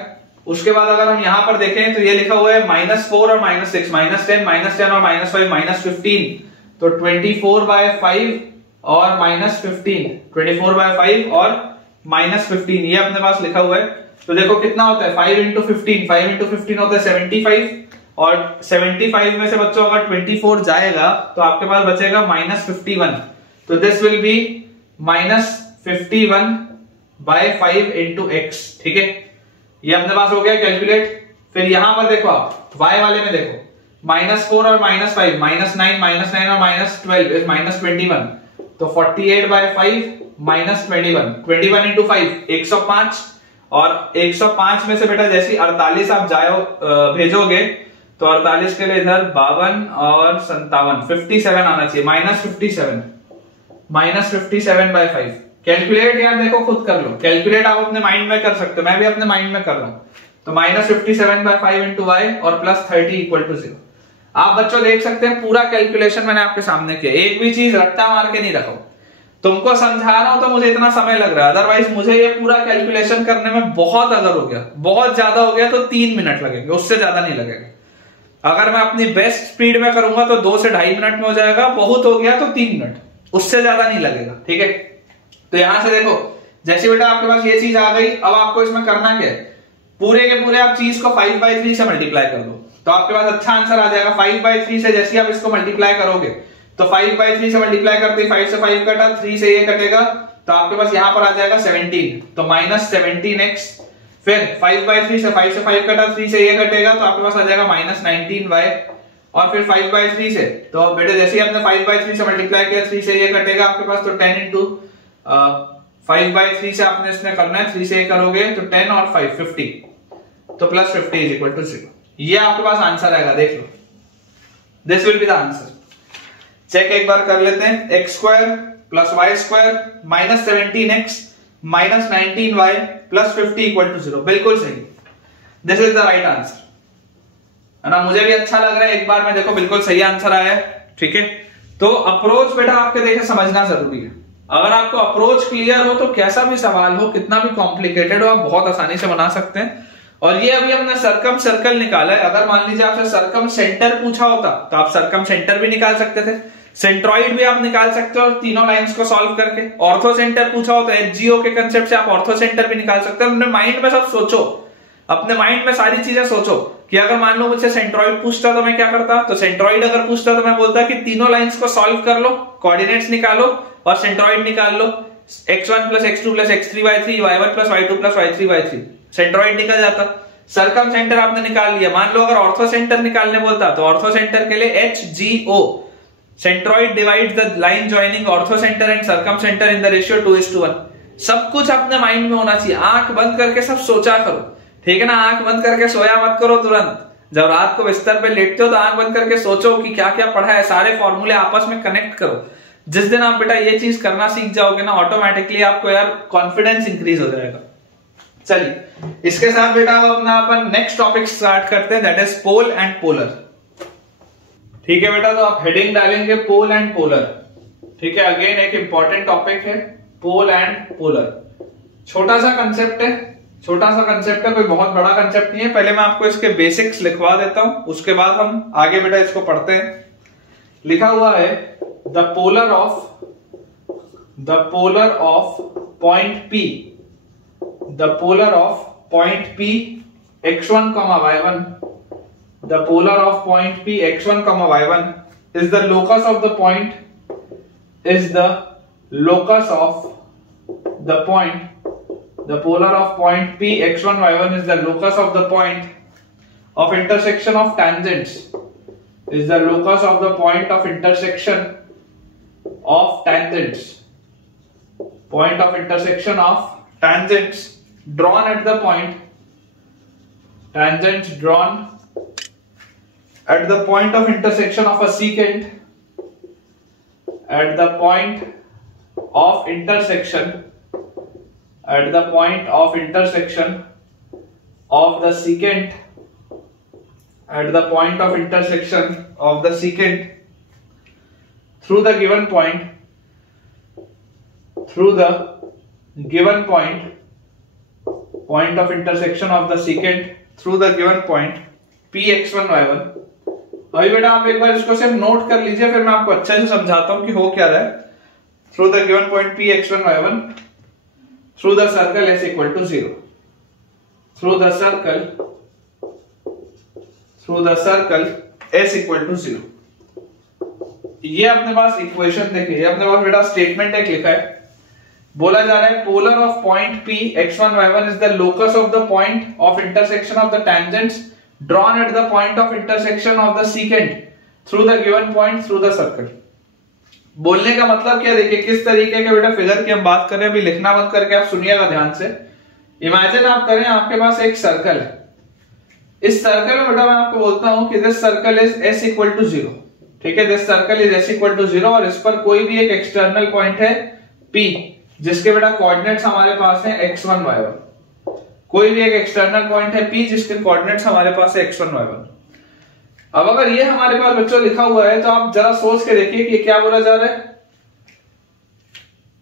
उसके बाद अगर हम यहां पर देखें तो ये लिखा हुआ है -4 और -6, -10 और -5 -15, तो 24/5 और -15, 24/5 और -15 ये अपने पास लिखा हुआ है। तो देखो कितना होता है 5 इंटू 15 होता है 75, और 75 में से बच्चों अगर 24 जाएगा तो आपके पास बचेगा -51, तो this will B -51/5 into x, ठीक है। ये अपने पास हो गया कैलकुलेट। फिर यहां पर देखो आप y वाले में देखो, -4 और -5 -9 और -12 इज -21, तो 48/5 माइनस 21 इंटू 5 105, और 105 में से बेटा जैसे 48 आप जाओ भेजोगे तो 48 के लिए इधर 52 और 57 57 आना चाहिए, माइनस 57 बाय 5। कैलकुलेट यार देखो खुद कर लो, कैलकुलेट आप अपने माइंड में कर सकते हो, मैं भी अपने माइंड में कर रहा हूं। तो माइनस 57 बाय 5 इंटू वाई और प्लस 30 इक्वल टू 0। आप बच्चों देख सकते हैं पूरा कैलकुलेशन मैंने आपके सामने किया, एक भी चीज रट्टा मार के नहीं रखा। तुमको समझा रहा हूं तो मुझे इतना समय लग रहा है, अदरवाइज मुझे ये पूरा कैलकुलेशन करने में बहुत अगर हो गया, बहुत ज्यादा हो गया तो 3 मिनट लगेंगे, उससे ज्यादा नहीं लगेगा। अगर मैं अपनी बेस्ट स्पीड में करूंगा तो 2 से 2.5 मिनट में हो जाएगा, बहुत हो गया तो 3 मिनट, उससे ज्यादा नहीं लगेगा। ठीक है, तो यहां से देखो जैसे बेटा आपके पास ये चीज आ गई, अब आपको इसमें करना क्या है, पूरे के पूरे आप चीज को 5/3 से मल्टीप्लाई कर दो तो आपके पास अच्छा आंसर आ जाएगा। 5/3 से जैसे आप इसको मल्टीप्लाई करोगे तो 5/3 से मल्टीप्लाई करते 5 से 5 कटा, 3 से ये कटेगा तो आपके पास यहां पर आ जाएगा 17, तो माइनस 17x। फिर 5/3 से 5 से 5 कटा, 3 से ये कटेगा तो आपके पास आ जाएगा माइनस 19y। और फिर 5/3 से तो बेटे जैसे ही आपने 5/3 से मल्टीप्लाई किया 3 से ये कटेगा आपके पास, तो 10 इंटू 5/3 से आपने इसमें करना है, 3 से ये करोगे तो 10 और 5 50, तो प्लस 50 इज इक्वल टू 0। ये आपके पास आंसर आएगा, देख लो, this will be the answer. Check एक बार कर लेते हैं, x square plus Y square minus 17x minus 19y plus 50 equal to 0, बिल्कुल सही, this is the right answer, है ना। मुझे भी अच्छा लग रहा है, एक बार में देखो बिल्कुल सही आंसर आया है। ठीक है, तो अप्रोच बेटा आपके देखे समझना जरूरी है। अगर आपको अप्रोच क्लियर हो तो कैसा भी सवाल हो, कितना भी कॉम्प्लिकेटेड हो, आप बहुत आसानी से बना सकते हैं। और ये अभी हमने सरकम सर्कल निकाला है, अगर मान लीजिए आपसे सरकम सेंटर पूछा होता तो आप सरकम सेंटर भी निकाल सकते थे, सेंट्रॉइड भी आप निकाल सकते हो तीनों लाइंस को सॉल्व करके। ऑर्थो सेंटर पूछा होता है, एचजीओ के कंसेप्ट से आप ऑर्थो सेंटर भी निकाल सकते हो। अपने माइंड में सब सोचो, अपने माइंड में सारी चीजें सोचो कि अगर मान लो मुझसे सेंट्रॉइड पूछता तो मैं क्या करता, तो सेंट्रॉइड अगर पूछता तो मैं बोलता कि तीनों लाइंस को सॉल्व कर लो, कोऑर्डिनेट्स निकालो और सेंट्रॉइड निकाल लो, x1 plus x2 plus x3y3 y1 plus y2 plus y3y3, centroid निकल जाता। सरकम सेंटर आपने निकाल लिया। मान लो अगर ऑर्थो सेंटर निकालने बोलता तो ऑर्थो सेंटर के लिए HGO, centroid divides the line joining orthocentre and circumcentre in the ratio 2:1। सब कुछ अपने माइंड में होना चाहिए, आंख बंद करके सब सोचा करो, ठीक है ना। आंख बंद करके सोया मत करो तुरंत, जब रात को बिस्तर पे लेटते हो तो आंख बंद करके सोचो कि क्या क्या पढ़ा है, सारे फॉर्मूले आपस में कनेक्ट करो। जिस दिन आप बेटा ये चीज करना सीख जाओगे ना, ऑटोमेटिकली आपको यार कॉन्फिडेंस इंक्रीज हो जाएगा। चलिए इसके साथ बेटा अब अपना अपन नेक्स्ट टॉपिक स्टार्ट करते हैं, that is pole and polar. ठीक है बेटा, तो आप हेडिंग डालेंगे पोल एंड पोलर। ठीक है, अगेन एक इंपॉर्टेंट टॉपिक है पोल एंड पोलर। छोटा सा कंसेप्ट है, कोई बहुत बड़ा कंसेप्ट नहीं है। पहले मैं आपको इसके बेसिक्स लिखवा देता हूं, उसके बाद हम आगे बेटा इसको पढ़ते हैं। लिखा हुआ है the polar of point P, the polar of point P x1 comma y1, the polar of point P x1 comma y1 is the locus of the point, the polar of point P x1 y1 is the locus of the point of intersection of tangents, is the locus of the point of intersection of tangents, drawn at the point, tangents drawn at the point of intersection of a secant, at the point of intersection of the secant, at the point of intersection of the secant through the given point, point of intersection of the secant through the given point P x1 y1। अभी बेटा आप एक बार इसको सिर्फ note कर लीजिए, फिर मैं आपको अच्छे से समझाता हूं कि हो क्या रहा है। Through the given point P x1 y1 through the circle s equal to 0, through the circle s equal to 0। ये अपने पास इक्वेशन देखिए, ये अपने पास बेटा स्टेटमेंट एक लिखा है, बोला जा रहा है polar of point P x1 y1 is the locus of the point of intersection of the tangents drawn at the point of intersection of the secant through the given point through the circle. बोलने का मतलब क्या, देखिए किस तरीके के बेटा figure की हम बात कर रहे हैं, अभी लिखना मत करके आप सुनिएगा ध्यान से। इमेजिन आप करें आपके पास एक सर्कल है, इस सर्कल में बेटा मैं आपको बोलता हूं कि this circle is s equal to 0, ठीक है, this circle is s equal to 0 और इस पर कोई भी एक एक्सटर्नल पॉइंट है P जिसके बेटा कोऑर्डिनेट्स हमारे पास है x1 y1, कोई भी एक एक्सटर्नल पॉइंट है P जिसके कोऑर्डिनेट्स हमारे पास है x1 y1। अब अगर ये हमारे पास बच्चों लिखा हुआ है तो आप जरा सोच के देखिए कि क्या बोला जा रहा है,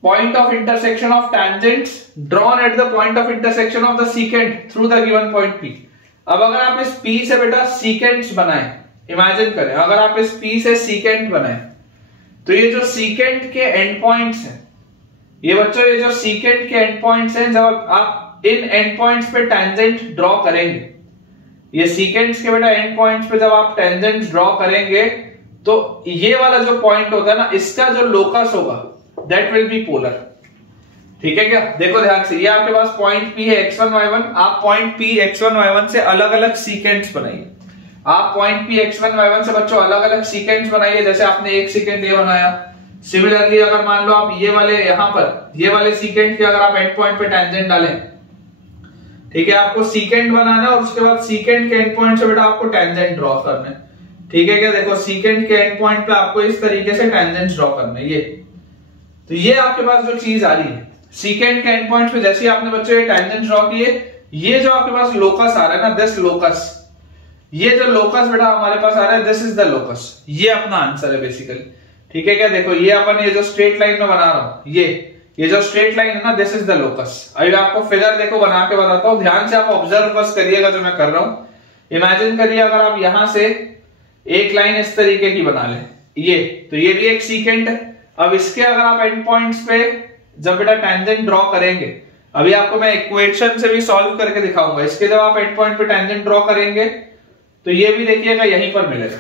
point of intersection of tangents drawn at the point of intersection of the secant through the given point P। अब अगर आप इस P से बेटा सीकेंट्स बनाएं, इमेजिन करें अगर आप इस P से सीकेंट बनाएं तो ये जो सीकेंट के एंड पॉइंट्स हैं, ये बच्चों ये जो सीकेंट के एंड पॉइंट्स हैं, जब आप इन एंड पॉइंट्स पे टेंजेंट ड्रॉ करेंगे, ये सीकेंट्स के बेटा एंड पॉइंट्स पे जब आप टेंजेंट्स ड्रॉ करेंगे तो ये वाला जो पॉइंट होता है ना, इसका जो लोकस होगा दैट विल बी पोलर, ठीक है क्या। देखो ध्यान से, ये आपके पास पॉइंट P है x1 y1, आप पॉइंट P x1 y1 से अलग अलग सीकेंट्स बनाइए, आप पॉइंट P x1 y1 से बच्चों अलग अलग सीकेंट्स बनाइए, जैसे आपने एक सीकेंट ये बनाया। सिमिलरली अगर मान लो आप ये वाले यहां पर ये वाले सीकेंट के अगर आप एंड पॉइंट पे टेंजेंट डालें, ठीक है, आपको सीकेंट बनाना है और उसके बाद सीकेंट के एंड पॉइंट से बेटा आपको टेंजेंट ड्रॉ करना है, ठीक है क्या। देखो सीकेंट के एंड पॉइंट पे आपको इस तरीके से टेंजेंट ड्रॉ करना है, ये तो ये आपके पास जो चीज आ रही है सीकेंट के एंड पॉइंट पे, जैसे आपने बच्चों ये टेंजेंट ड्रॉ किए, ये जो आपके पास लोकस आ रहा है ना, दिस लोकस, ये जो लोकस बेटा हमारे पास आ रहा है दिस इज द लोकस, ये अपना आंसर है बेसिकली, ठीक है क्या। देखो ये अपन ये जो स्ट्रेट लाइन में बना रहा हूं, ये जो स्ट्रेट लाइन है ना, दिस इज द लोकस। अभी आपको फिगर देखो बना के बताता हूं, ध्यान से आप ऑब्जर्व बस करिएगा जो मैं कर रहा हूं। इमेजिन करिए अगर आप यहां से एक लाइन इस तरीके की बना लें, ये तो ये भी एक सीकेंट है। अब इसके अगर आप एंड पॉइंट्स पे जब बेटा टेंजेंट ड्रॉ करेंगे, अभी आपको मैं इक्वेशन से भी सॉल्व करके दिखाऊंगा, इसके जब आप एंड पॉइंट पे टेंजेंट ड्रॉ करेंगे तो ये भी देखिएगा यहीं पर मिलेगा,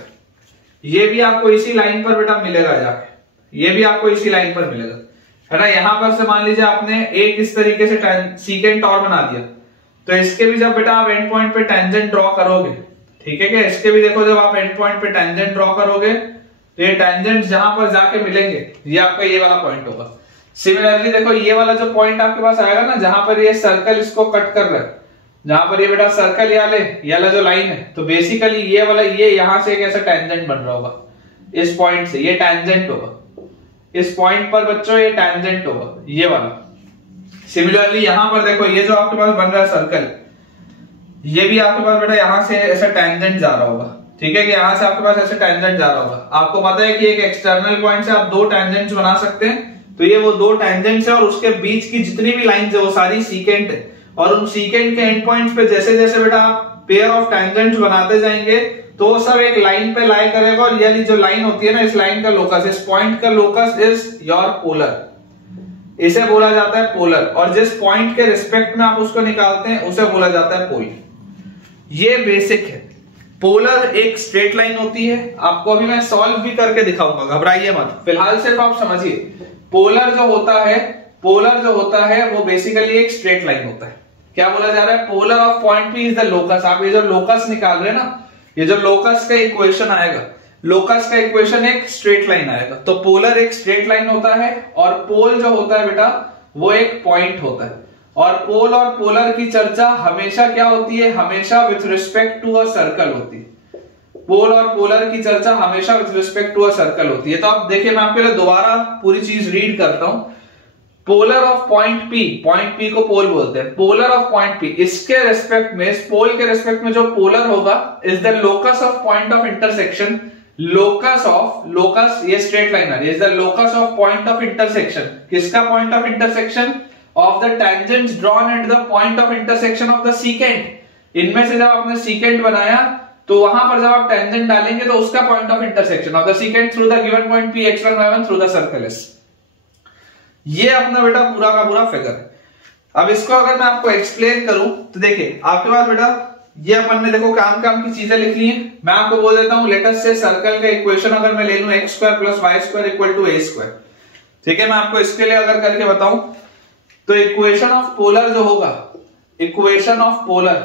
ये भी आपको इसी लाइन पर बेटा मिलेगा जाके, ये भी आपको इसी लाइन पर मिलेगा, है ना। यहां पर से मान लीजिए आपने एक इस तरीके से सीकेंट और बना दिया, तो इसके भी जब बेटा आप एंड पॉइंट पे टेंजेंट ड्रॉ करोगे, ठीक है क्या, इसके भी देखो जब आप एंड पॉइंट पे टेंजेंट ड्रॉ करोगे तो ये टेंजेंट जहां पर जाके मिलेंगे ये आपका ये वाला पॉइंट होगा। सिमिलरली देखो ये वाला जो पॉइंट आपके पास आएगा ना, जहां पर ये सर्कल इसको कट कर रहा है, जहां पर ये बेटा सर्कल ये वाला जो लाइन है, तो बेसिकली ये वाला ये यहां से एक ऐसा टेंजेंट बन रहा होगा, इस पॉइंट से ये टेंजेंट होगा, इस पॉइंट पर बच्चों ये टेंजेंट होगा ये वाला। सिमिलरली यहां पर देखो ये जो आपके पास बन रहा है सर्कल, ये भी आपके पास बेटा यहां से ऐसा टेंजेंट जा रहा होगा, ठीक है कि यहां से आपके पास ऐसे टेंजेंट जा रहा होगा। आपको पता है कि एक एक्सटर्नल पॉइंट से आप दो टेंजेंट्स बना सकते हैं, तो ये वो दो टेंजेंट्स है और उसके बीच की जितनी भी लाइंस है वो सारी सीकेंट है, और उन सीकेंट के एंड पॉइंट्स पे जैसे जैसे बेटा आप पेयर ऑफ टेंजेंट्स बनाते जाएंगे तो वो सब एक लाइन पे लाई करेगा, और ये जो लाइन होती है ना, इस लाइन का लोकस, इस पॉइंट का लोकस इज योर पोलर, इसे बोला जाता है पोलर, और जिस पॉइंट के रिस्पेक्ट में आप उसको निकालते हैं उसे बोला जाता है पोल। ये बेसिक है। पोलर एक स्ट्रेट लाइन होती है, आपको अभी मैं सॉल्व भी करके दिखाऊंगा, घबराइए मत, फिलहाल सिर्फ आप समझिए। पोलर जो होता है वो बेसिकली एक स्ट्रेट लाइन होता है। क्या बोला जा रहा है, polar of point P is the locus. आप ये जो लोकस निकाल रहे हैं ना, ये जो लोकस का इक्वेशन आएगा, लोकस का इक्वेशन एक स्ट्रेट लाइन आएगा, तो पोलर एक स्ट्रेट लाइन होता है, और पोल जो होता है बेटा वो एक पॉइंट होता है। और पोल और पोलर की चर्चा हमेशा क्या होती है, हमेशा with respect to a circle होती है। पोल और पोलर की चर्चा हमेशा with respect to a circle होती है। तो आप देखिए, मैं आपके लिए दोबारा पूरी चीज रीड करता हूं। पोलर ऑफ पॉइंट P को पोल बोलते हैं, पोलर ऑफ पॉइंट P, इसके रेस्पेक्ट में, इस पोल के रेस्पेक्ट में जो पोलर होगा is the locus of point of intersection, locus ये स्ट्रेट लाइन है, is the locus of point of intersection. किसका point of intersection, of the tangents drawn at the point of intersection of the secant. इनमें से जब आपने secant बनाया तो वहां पर जब आप टेंजेंट डालेंगे तो उसका point of intersection of the secant through the given point P x1 y1 through the circle S। ये अपना बेटा पूरा का पूरा फिगर है। अब इसको अगर मैं आपको एक्सप्लेन करूं तो देखिए, आपके पास बेटा ये अपन ने देखो काम की चीजें लिख ली हैं। मैं आपको बोल देता हूं, लेट अस से सर्कल का इक्वेशन अगर मैं ले लूं x² + y² = a², ठीक है। मैं आपको इसके लिए अगर करके बताऊं तो इक्वेशन ऑफ पोलर जो होगा, इक्वेशन ऑफ पोलर,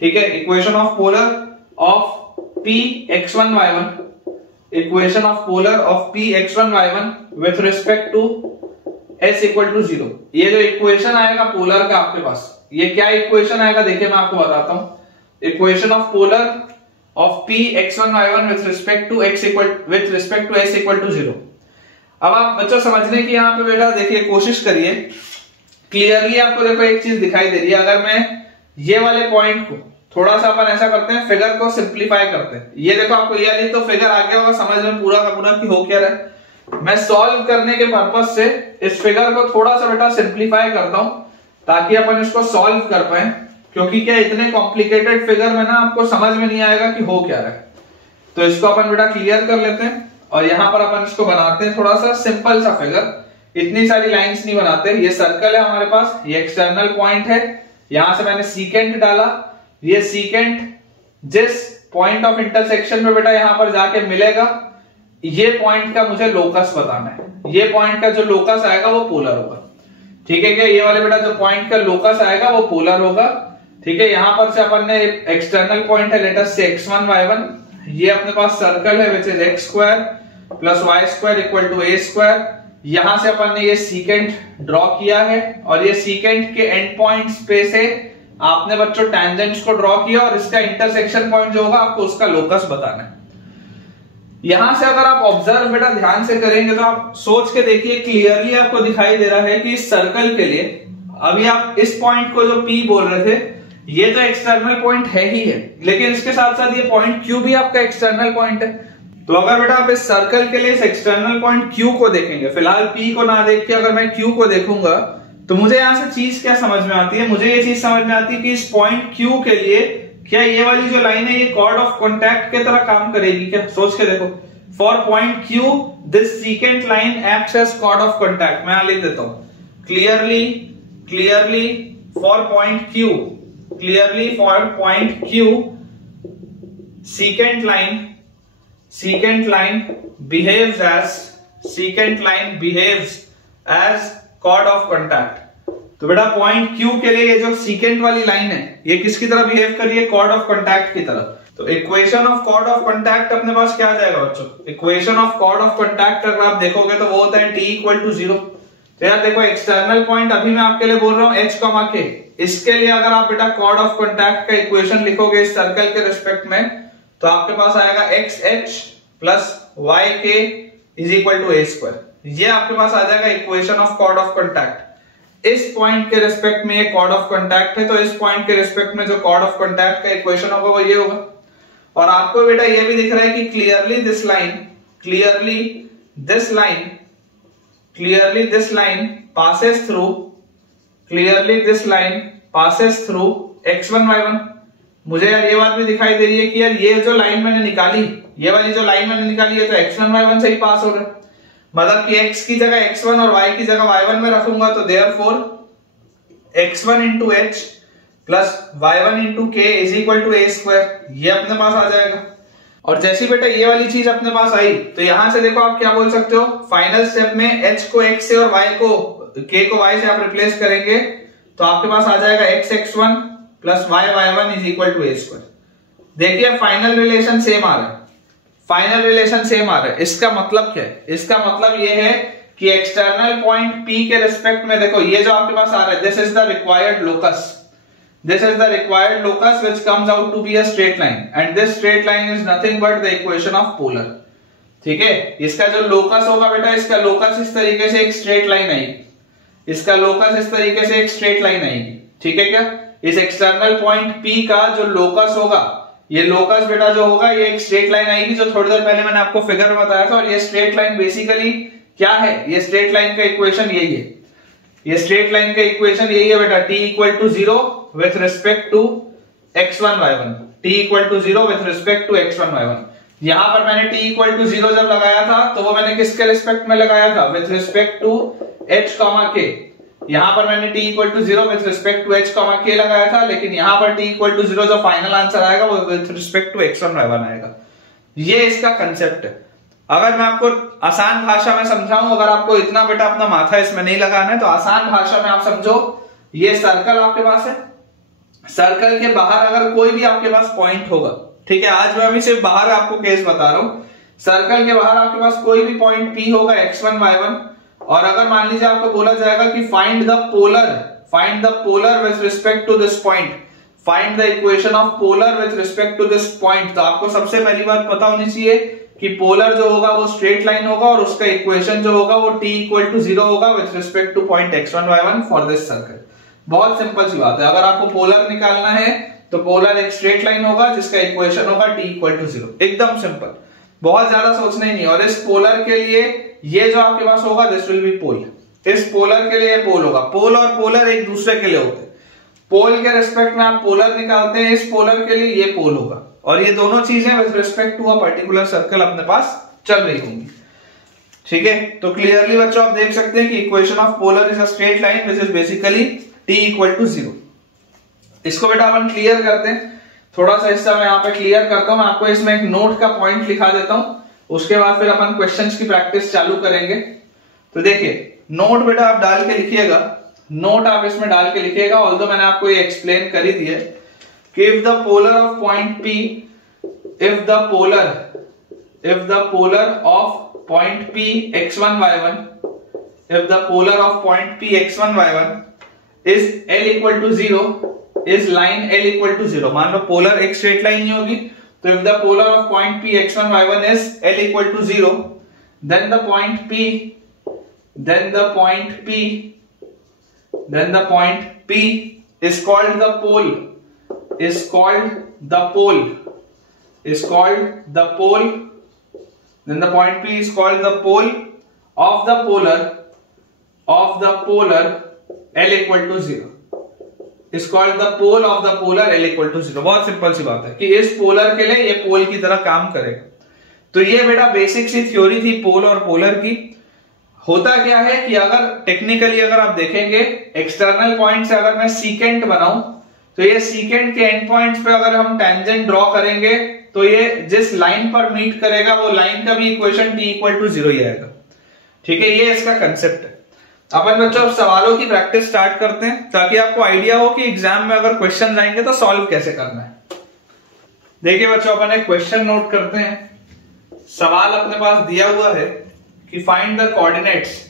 ठीक है, equation of polar of P x1 y1 equation of polar of p x1 y1 with respect to s equal to 0। ये जो इक्वेशन आएगा पोलर का आपके पास, ये क्या इक्वेशन आएगा देखिए मैं आपको बताता हूं। Equation of polar of p x1 y1 with respect to s equal to 0। अब आप बच्चों समझने की यहाँ पे बेटा देखिए कोशिश करिए, क्लियरली आपको देखो एक चीज दिखाई दे रही है। अगर मैं ये वाले पॉइंट को थोड़ा सा अपन ऐसा करते हैं, फिगर को सिंप्लीफाई करते हैं। ये देखो आपको ये वाली तो फिगर आ गया होगा समझ में पूरा का पूरा कि हो क्या रहा है। मैं सॉल्व करने के पर्पज से इस फिगर को थोड़ा सा बेटा सिंप्लीफाई करता हूं ताकि अपन इसको सॉल्व कर पाए, क्योंकि क्या इतने कॉम्प्लिकेटेड फिगर में ना आपको समझ में नहीं आएगा कि हो क्या रहा है। तो इसको अपन बेटा क्लियर कर लेते हैं और यहां पर अपन इसको बनाते हैं थोड़ा सा सिंपल सा फिगर, इतनी सारी लाइंस नहीं बनाते। ये सर्कल है हमारे पास, ये एक्सटर्नल पॉइंट है, यहां से मैंने सीकेंट डाला। ये सीकेंट जिस पॉइंट ऑफ इंटरसेक्शन में बेटा यहां पर जाके मिलेगा, ये पॉइंट का मुझे लोकस बताना है। ये पॉइंट का जो लोकस आएगा वो पोलर होगा, ठीक है क्या। ये वाले बेटा जो पॉइंट का लोकस आएगा वो पोलर होगा, ठीक है। यहां पर से अपन ने एक्सटर्नल पॉइंट है let us say x1 y1, ये अपने पास सर्कल है which is x square plus y square equal to a square. यहां से अपन ने ये सीकेंट ड्रॉ किया है और ये सीकेंट के एंड पॉइंट्स पे से आपने बच्चों टेंजेंट्स को ड्रॉ किया और इसका इंटरसेक्शन पॉइंट जो होगा आपको उसका लोकस बताना है। यहां से अगर आप ऑब्जर्व बेटा ध्यान से करेंगे तो आप सोच के देखिए, क्लियरली आपको दिखाई दे रहा है कि इस सर्कल के लिए अभी आप इस पॉइंट को जो P बोल रहे थे, ये तो एक्सटर्नल पॉइंट है ही है, लेकिन इसके साथ साथ ये पॉइंट Q भी आपका एक्सटर्नल पॉइंट है। तो अगर बेटा आप इस सर्कल के लिए इस एक्सटर्नल पॉइंट Q को देखेंगे, फिलहाल P को ना देख के अगर मैं Q को देखूंगा तो मुझे यहां से चीज क्या समझ में आती है, मुझे ये चीज समझ में आती है कि इस पॉइंट Q के लिए क्या ये वाली जो लाइन है ये कॉर्ड ऑफ कॉन्टैक्ट की तरह काम करेगी क्या। सोच के देखो, for point Q this secant line acts as chord of contact. मैं यहां लिख देता हूं clearly for point Q secant line behaves as chord of contact। तो बेटा पॉइंट Q के लिए ये जो सीकेंट वाली लाइन है ये किसकी तरह बिहेव कर रही है, कॉर्ड ऑफ कॉन्टैक्ट की तरह। तो equation of chord of contact अपने पास क्या आ जाएगा बच्चों, equation of chord of contact अगर आप देखोगे तो वो होता है t इक्वल टू 0। तो यार देखो एक्सटर्नल पॉइंट अभी मैं आपके लिए बोल रहा हूं h, k, इसके लिए अगर आप बेटा कॉर्ड ऑफ कॉन्टैक्ट का इक्वेशन लिखोगे इस सर्कल के रिस्पेक्ट में तो आपके पास आएगा xh plus yk is equal to a square. ये आपके पास आ जाएगा equation of chord of contact. इस पॉइंट के रिस्पेक्ट में ये कॉर्ड ऑफ कॉन्टैक्ट है, तो इस पॉइंट के रिस्पेक्ट में जो कॉर्ड ऑफ कॉन्टैक्ट का इक्वेशन होगा वो ये होगा। और आपको बेटा ये भी दिख रहा है कि clearly this line passes through x1 y1। मुझे यार ये बात भी दिखाई दे रही है कि यार ये जो लाइन मैंने निकाली, ये वाली जो लाइन मैंने निकाली है तो x1 y1 से ही पास हो रहा है। मतलब कि x की जगह x1 और y की जगह y1 में रखूंगा तो therefore x1 into h plus y1 into k is equal to a square, ये अपने पास आ जाएगा। और जैसी बेटा ये वाली चीज अपने पास आई तो यहां से देखो आप क्या बोल सकते हो, फाइनल स्टेप में h को x से और y को k को y से आप रिप्लेस करेंगे तो आपके पास आ जाएगा x x1 plus y y1 is equal to a square. देखिए फाइनल रिलेशन सेम आ रहा है, इसका मतलब क्या है, इसका मतलब ये है कि एक्सटर्नल पॉइंट P के रिस्पेक्ट में देखो ये जो आपके पास आ रहा है this is the required locus which comes out to be a straight line and this straight line is nothing but the equation of polar. ठीक है, इसका जो लोकस होगा बेटा, इसका लोकस इस तरीके से एक स्ट्रेट लाइन आएगी, इसका लोकस इस तरीके से एक स्ट्रेट लाइन आएगी। ठीक है क्या, इस एक्सटर्नल पॉइंट P का जो लोकस होगा, ये लोकस बेटा जो होगा ये एक स्ट्रेट लाइन आएगी जो थोड़ी देर पहले मैंने आपको फिगर में बताया था। और ये स्ट्रेट लाइन बेसिकली क्या है, ये स्ट्रेट लाइन का इक्वेशन यही है, ये स्ट्रेट लाइन का इक्वेशन यही है बेटा, t equal to 0 with respect to x1 y1, t equal to 0 with respect to x1 y1। यहां पर मैंने t इक्वल टू 0 जब लगाया था तो वो मैंने किसके रिस्पेक्ट में लगाया था, with respect to h, k। यहां पर मैंने t equal to 0 with respect to h, k लगाया था, लेकिन यहां पर t इक्वल टू 0 जो फाइनल आंसर आएगा वो with respect to x1 y1 आएगा। ये इसका कंसेप्ट है। अगर मैं आपको आसान भाषा में समझाऊं, अगर आपको इतना बेटा अपना माथा इसमें नहीं लगाना है तो आसान भाषा में आप समझो, ये सर्कल आपके पास है, सर्कल के बाहर अगर कोई भी आपके पास पॉइंट होगा, ठीक है, आज मैं अभी सिर्फ बाहर आपको केस बता रहा हूं, सर्कल के बाहर आपके पास कोई भी पॉइंट P होगा x1 y1, और अगर मान लीजिए आपको बोला जाएगा कि find the polar with respect to this point, find the equation of polar with respect to this point, तो आपको सबसे पहली बात पता होनी चाहिए कि पोलर जो होगा वो स्ट्रेट लाइन होगा और उसका इक्वेशन जो होगा वो t इक्वल टू 0 होगा with respect two point x1 y1 for this circle. बहुत सिंपल सी बात है। अगर आपको पोलर निकालना है तो पोलर एक स्ट्रेट लाइन होगा जिसका इक्वेशन होगा t इक्वल टू 0। एकदम सिंपल, बहुत ज्यादा सोचना ही नहीं। और इस पोलर के लिए ये जो आपके पास होगा दिस विल बी पोल, इस पोलर के लिए पोल होगा। पोल और पोलर एक दूसरे के लिए होते हैं, पोल के रिस्पेक्ट में आप पोलर निकालते हैं, इस पोलर के लिए ये पोल होगा, और ये दोनों चीजें with respect to a particular circle अपने पास चल रही होंगी। ठीक है, तो क्लियरली बच्चों आप देख सकते हैं कि equation of polar is a straight line which is basically t equal to 0। इसको बेटा अपन क्लियर करते हैं, थोड़ा सा हिस्सा मैं यहाँ पे क्लियर करता हूं। मैं आपको इसमें एक नोट का पॉइंट लिखा देता हूं, उसके बाद फिर अपन क्वेश्चंस की प्रैक्टिस चालू करेंगे। तो देखिए नोट बेटा आप डाल के लिखिएगा, नोट आप इसमें डाल के लिखिएगा, ऑल्दो मैंने आपको ये एक्सप्लेन कर ही दिया कि if the polar of point P, if the polar of point P x1 y1, if the polar of point P x1 y1 is L equal to 0, is line L equal to 0, मान लो polar एक straight line नहीं होगी, तो if the polar of point P x1 y1 is L equal to 0, then the point P is called the pole, is called the pole, then the point P is called the pole of the polar L equal to 0, is called the pole of the polar L equal to 0। बहुत simple सी बात है कि इस polar के लिए ये पोल की तरह काम करेगा। तो ये बेटा बेसिक सी थ्योरी थी पोल और पोलर की। होता क्या है कि अगर टेक्निकली अगर आप देखेंगे एक्सटर्नल पॉइंट से अगर मैं सीकेंट बनाऊं, तो ये सीकेंट के एंड पॉइंट्स पे अगर हम टेंजेंट ड्रॉ करेंगे तो ये जिस लाइन पर मीट करेगा वो लाइन का भी इक्वेशन t इक्वल टू 0 ही आएगा। ठीक है, ये इसका कंसेप्ट है। अपन बच्चों अब सवालों की प्रैक्टिस स्टार्ट करते हैं ताकि आपको आइडिया हो कि एग्जाम में अगर क्वेश्चन आएंगे तो सॉल्व कैसे करना है। देखिए बच्चों अपन एक क्वेश्चन नोट करते हैं। सवाल अपने पास दिया हुआ है कि find the coordinates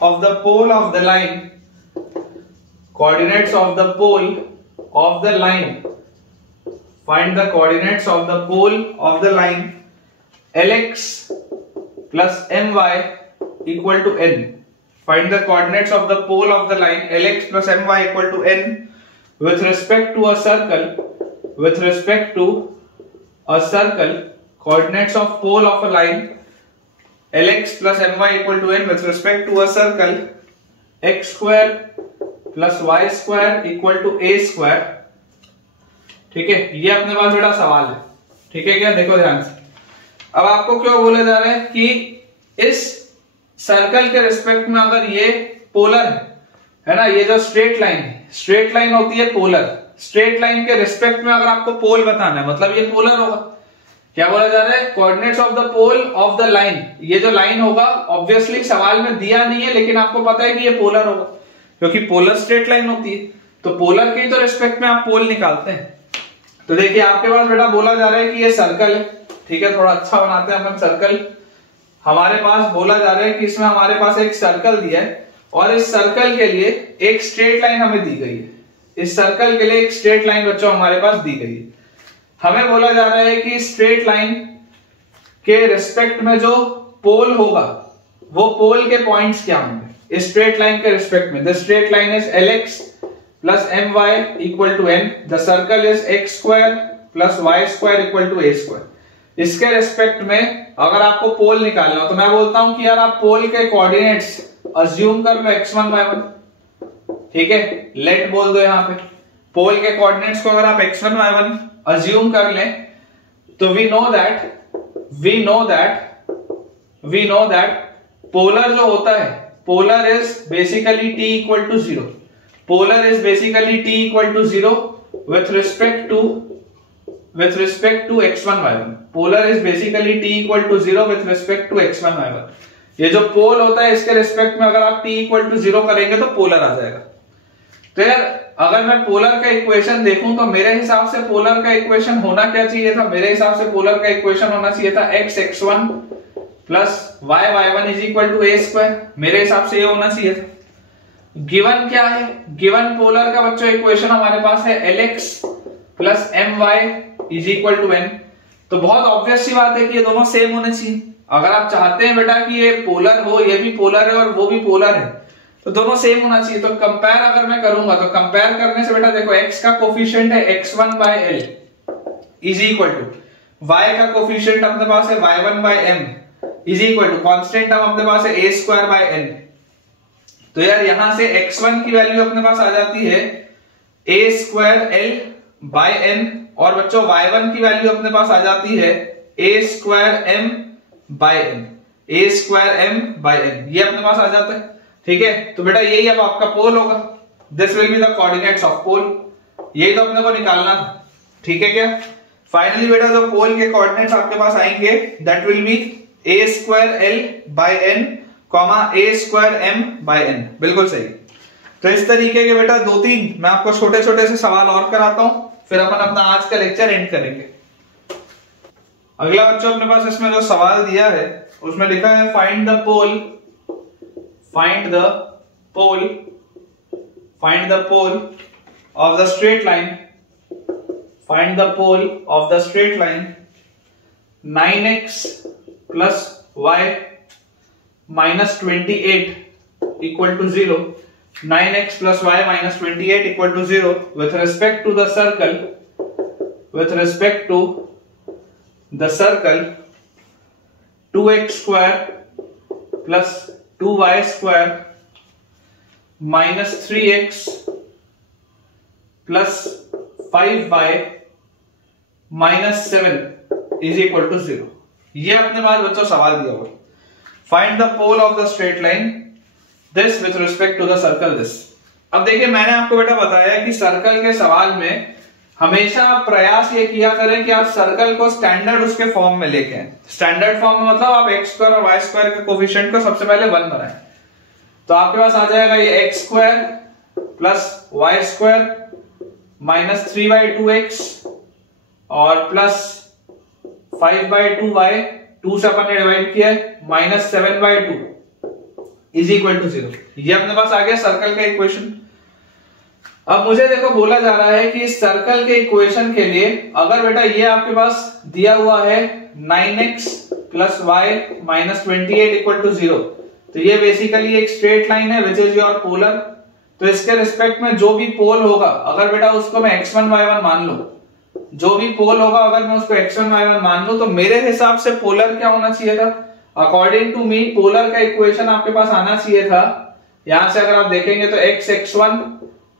of the pole of the line, coordinates of the pole of the line, find the coordinates of the pole of the line Lx plus My equal to n, find the coordinates of the pole of the line Lx plus My equal to n with respect to a circle, coordinates of pole of a line Lx plus My equal to n with respect to a circle x square plus y square equal to a square। ठीक है, ये अपने पास बेटा सवाल है। ठीक है क्या, देखो ध्यान से। अब आपको क्यों बोले जा रहे हैं कि इस सर्कल के रिस्पेक्ट में अगर ये पोलर है ना, ये जो स्ट्रेट लाइन होती है पोलर, स्ट्रेट लाइन के रिस्पेक्ट में अगर आपको पोल बताना है मतलब ये पोलर होगा। क्या बोला जा रहा है, coordinates of the pole of the line, ये जो लाइन होगा ऑब्वियसली सवाल में दिया नहीं है लेकिन आपको पता है कि ये पोलर होगा क्योंकि पोलर स्ट्रेट लाइन होती है, तो पोलर के तो रिस्पेक्ट में आप पोल निकालते हैं। तो देखिए आपके पास बेटा बोला जा रहा है कि ये सर्कल है। ठीक है, थोड़ा अच्छा बनाते हैं अपन सर्कल। हमारे पास बोला जा रहा है कि इसमें हमारे पास एक सर्कल दिया है और इस सर्कल के लिए एक स्ट्रेट लाइन हमें दी गई है। इस सर्कल के लिए एक स्ट्रेट लाइन बच्चों हमारे पास दी गई है। हमें बोला जा रहा है कि स्ट्रेट लाइन के रिस्पेक्ट में जो पोल होगा वो पोल के पॉइंट्स क्या होंगे इस स्ट्रेट लाइन के रिस्पेक्ट में। The straight line is Lx plus My equal to n, the circle is x square plus y square equal to a square। इसके रिस्पेक्ट में अगर आपको पोल निकालना हो तो मैं बोलता हूं कि यार आप पोल के कोऑर्डिनेट्स अज्यूम कर लो x1 y1। ठीक है, लेट बोल दो यहाँ पे पोल के कोऑर्डिनेट्स को अगर आप x1 y1 अज्यूम कर लें तो वी नो दैट पोलर जो होता है polar is basically t equal to 0, polar is basically t equal to 0 with respect to x1 y1। Polar is basically t equal to 0 with respect to x1 y1। ये जो पोल होता है इसके respect में अगर आप t इक्वल टू 0 करेंगे तो पोलर आ जाएगा। तो यार अगर मैं पोलर का इक्वेशन देखूं तो मेरे हिसाब से पोलर का इक्वेशन होना क्या चाहिए था, मेरे हिसाब से पोलर का इक्वेशन होना चाहिए था x(x1) plus y(y1) is equal to a square. मेरे हिसाब से ये होना चाहिए था। गिवन क्या है, गिवन पोलर का बच्चों इक्वेशन हमारे पास है lx plus my is equal to n। तो बहुत ऑब्वियस सी बात है कि ये दोनों सेम होने चाहिए। अगर आप चाहते हैं बेटा कि ये पोलर हो, ये भी पोलर है और वो भी पोलर है, तो दोनों सेम होना चाहिए। तो कंपेयर अगर मैं करूंगा तो कंपेयर करने से बेटा देखो x का कोफिशिएंट है x1/l is equal to y का कोफिशिएंट अपने पास है y1/m is equal to constant term अपने पास है a²/n। तो यार यहां से x1 की वैल्यू अपने पास आ जाती है a²l/n और बच्चों y1 की वैल्यू अपने पास आ जाती है a²m/n, a²m/n ये अपने पास आ जाता है। ठीक है, तो बेटा यही अब आपका पोल होगा। This will be the coordinates of pole. यही तो अपने को निकालना था। ठीक है क्या? फाइनली बेटा जो पोल के कोऑर्डिनेट्स आपके पास आएंगे that will B a²l/n, a²m/n। बिल्कुल सही। तो इस तरीके के बेटा 2-3 मैं आपको छोटे छोटे से सवाल और कराता हूं, फिर अपन अपना आज का लेक्चर एंड करेंगे। अगला बच्चों अपने पास इसमें जो सवाल दिया है उसमें लिखा है find the pole of the straight line 9x plus y minus 28 equal to 0, 9x plus y minus 28 equal to 0 with respect to the circle 2x square plus 2y square minus 3x plus 5y minus 7 is equal to 0। ये अपने पास बच्चों सवाल दिया हुआ। Find the pole of the straight line this with respect to the circle this. अब देखिए मैंने आपको बेटा बताया कि सर्कल के सवाल में हमेशा आप प्रयास ये किया करें कि आप सर्कल को स्टैंडर्ड उसके फॉर्म में लेके आए। स्टैंडर्ड फॉर्म में मतलब आप x² और y² के कोफिशिएंट को सबसे पहले 1 बनाएं। तो आपके पास आ जाएगा ये x² plus y² minus 3/2x और प्लस 5/2y, 2 से अपन ने डिवाइड किया है, माइनस 7/2 इज इक्वल टू 0। ये अपने पास आ गया सर्कल का इक्वेशन। अब मुझे देखो बोला जा रहा है कि इस सर्कल के इक्वेशन के लिए अगर बेटा ये आपके पास दिया हुआ है 9x plus y minus 28 equal to 0, तो ये बेसिकली एक स्ट्रेट लाइन है विच इज योर पोलर। तो इसके रिस्पेक्ट में जो भी पोल होगा अगर बेटा उसको मैं x1 y1 मान लूं, जो भी पोल होगा अगर मैं उसको x1 y1 मान लूं, तो मेरे हिसाब से पोलर क्या होना चाहिए था? अकॉर्डिंग टू मी पोलर का इक्वेशन आपके पास आना चाहिए था। यहां से अगर आप देखेंगे तो x(x1)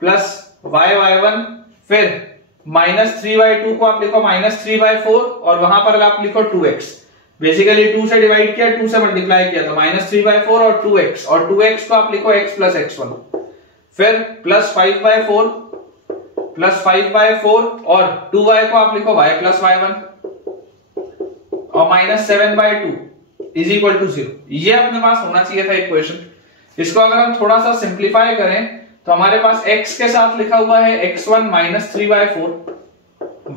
प्लस y(y1), फिर माइनस 3/2 को आप लिखो माइनस 3/4 और वहां पर आप लिखो 2x। बेसिकली 2 से डिवाइड किया, 2 से मल्टीप्लाई किया तो माइनस 3/4 और 2x, और 2x को आप लिखो x प्लस x1, फिर प्लस 5/4 प्लस 5/4 और 2y को आप लिखो y प्लस y1 और माइनस 7/2 इज इक्वल टू 0। ये अपने पास होना चाहिए था इक्वेशन। इसको अगर हम थोड़ा सा सिंप्लीफाई करें तो हमारे पास x के साथ लिखा हुआ है x1 माइनस 3/4,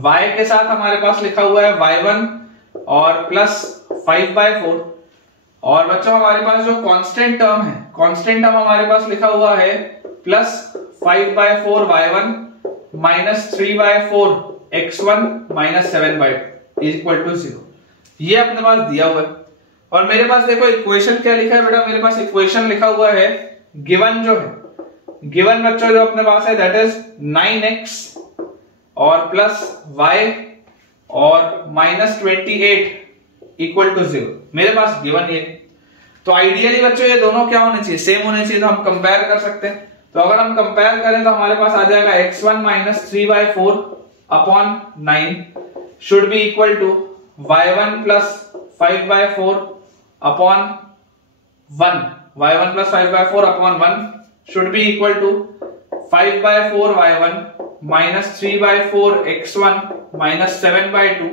y के साथ हमारे पास लिखा हुआ है y1 और प्लस 5/4, और बच्चों हमारे पास जो कांस्टेंट टर्म है, कांस्टेंट टर्म हमारे पास लिखा हुआ है plus 5/4 y1 minus 3/4 x1 minus 7/2 is equal to 0। ये अपने पास दिया हुआ है। और मेरे पास देखो इक्वेशन क्या लिखा है बेटा, मेरे पास इक्वेशन लिखा हुआ है गिवन जो है, गिवन बच्चों जो अपने पास है दैट इज 9x और प्लस y और माइनस 28 इक्वल टू 0। मेरे पास गिवन ये। तो आइडियली बच्चों ये दोनों क्या होने चाहिए? सेम होने चाहिए। तो हम कंपेयर कर सकते हैं। तो अगर हम कंपेयर करें तो हमारे पास आ जाएगा x1 minus 3/4 upon 9 should be equal to y1 plus 5/4 upon 1, y1 plus 5/4 upon 1 should be equal to 5/4 y1 minus 3/4 x1 minus 7/2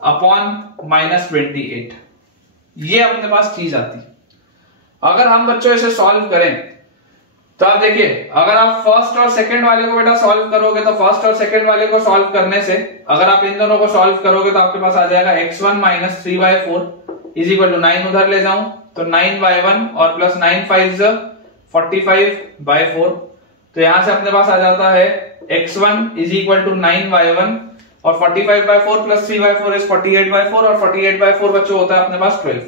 upon minus 28। ये अपने पास चीज आती। अगर हम बच्चों इसे सॉल्व करें तो आप देखिए, अगर आप फर्स्ट और सेकंड वाले को बेटा सॉल्व करोगे तो फर्स्ट और सेकंड वाले को सॉल्व करने से अगर आप इन दोनों को सॉल्व करोगे तो आपके पास आ जाएगा x1 - 3y4 is equal to 9 उधर ले जाऊं तो 9y1 और प्लस 9 5 45/4। तो यहां से अपने पास आ जाता है x1 is equal to 9y1 और 45/4 प्लस 3y4 इज 48/4 और 48/4 बच्चों होता है अपने पास 12।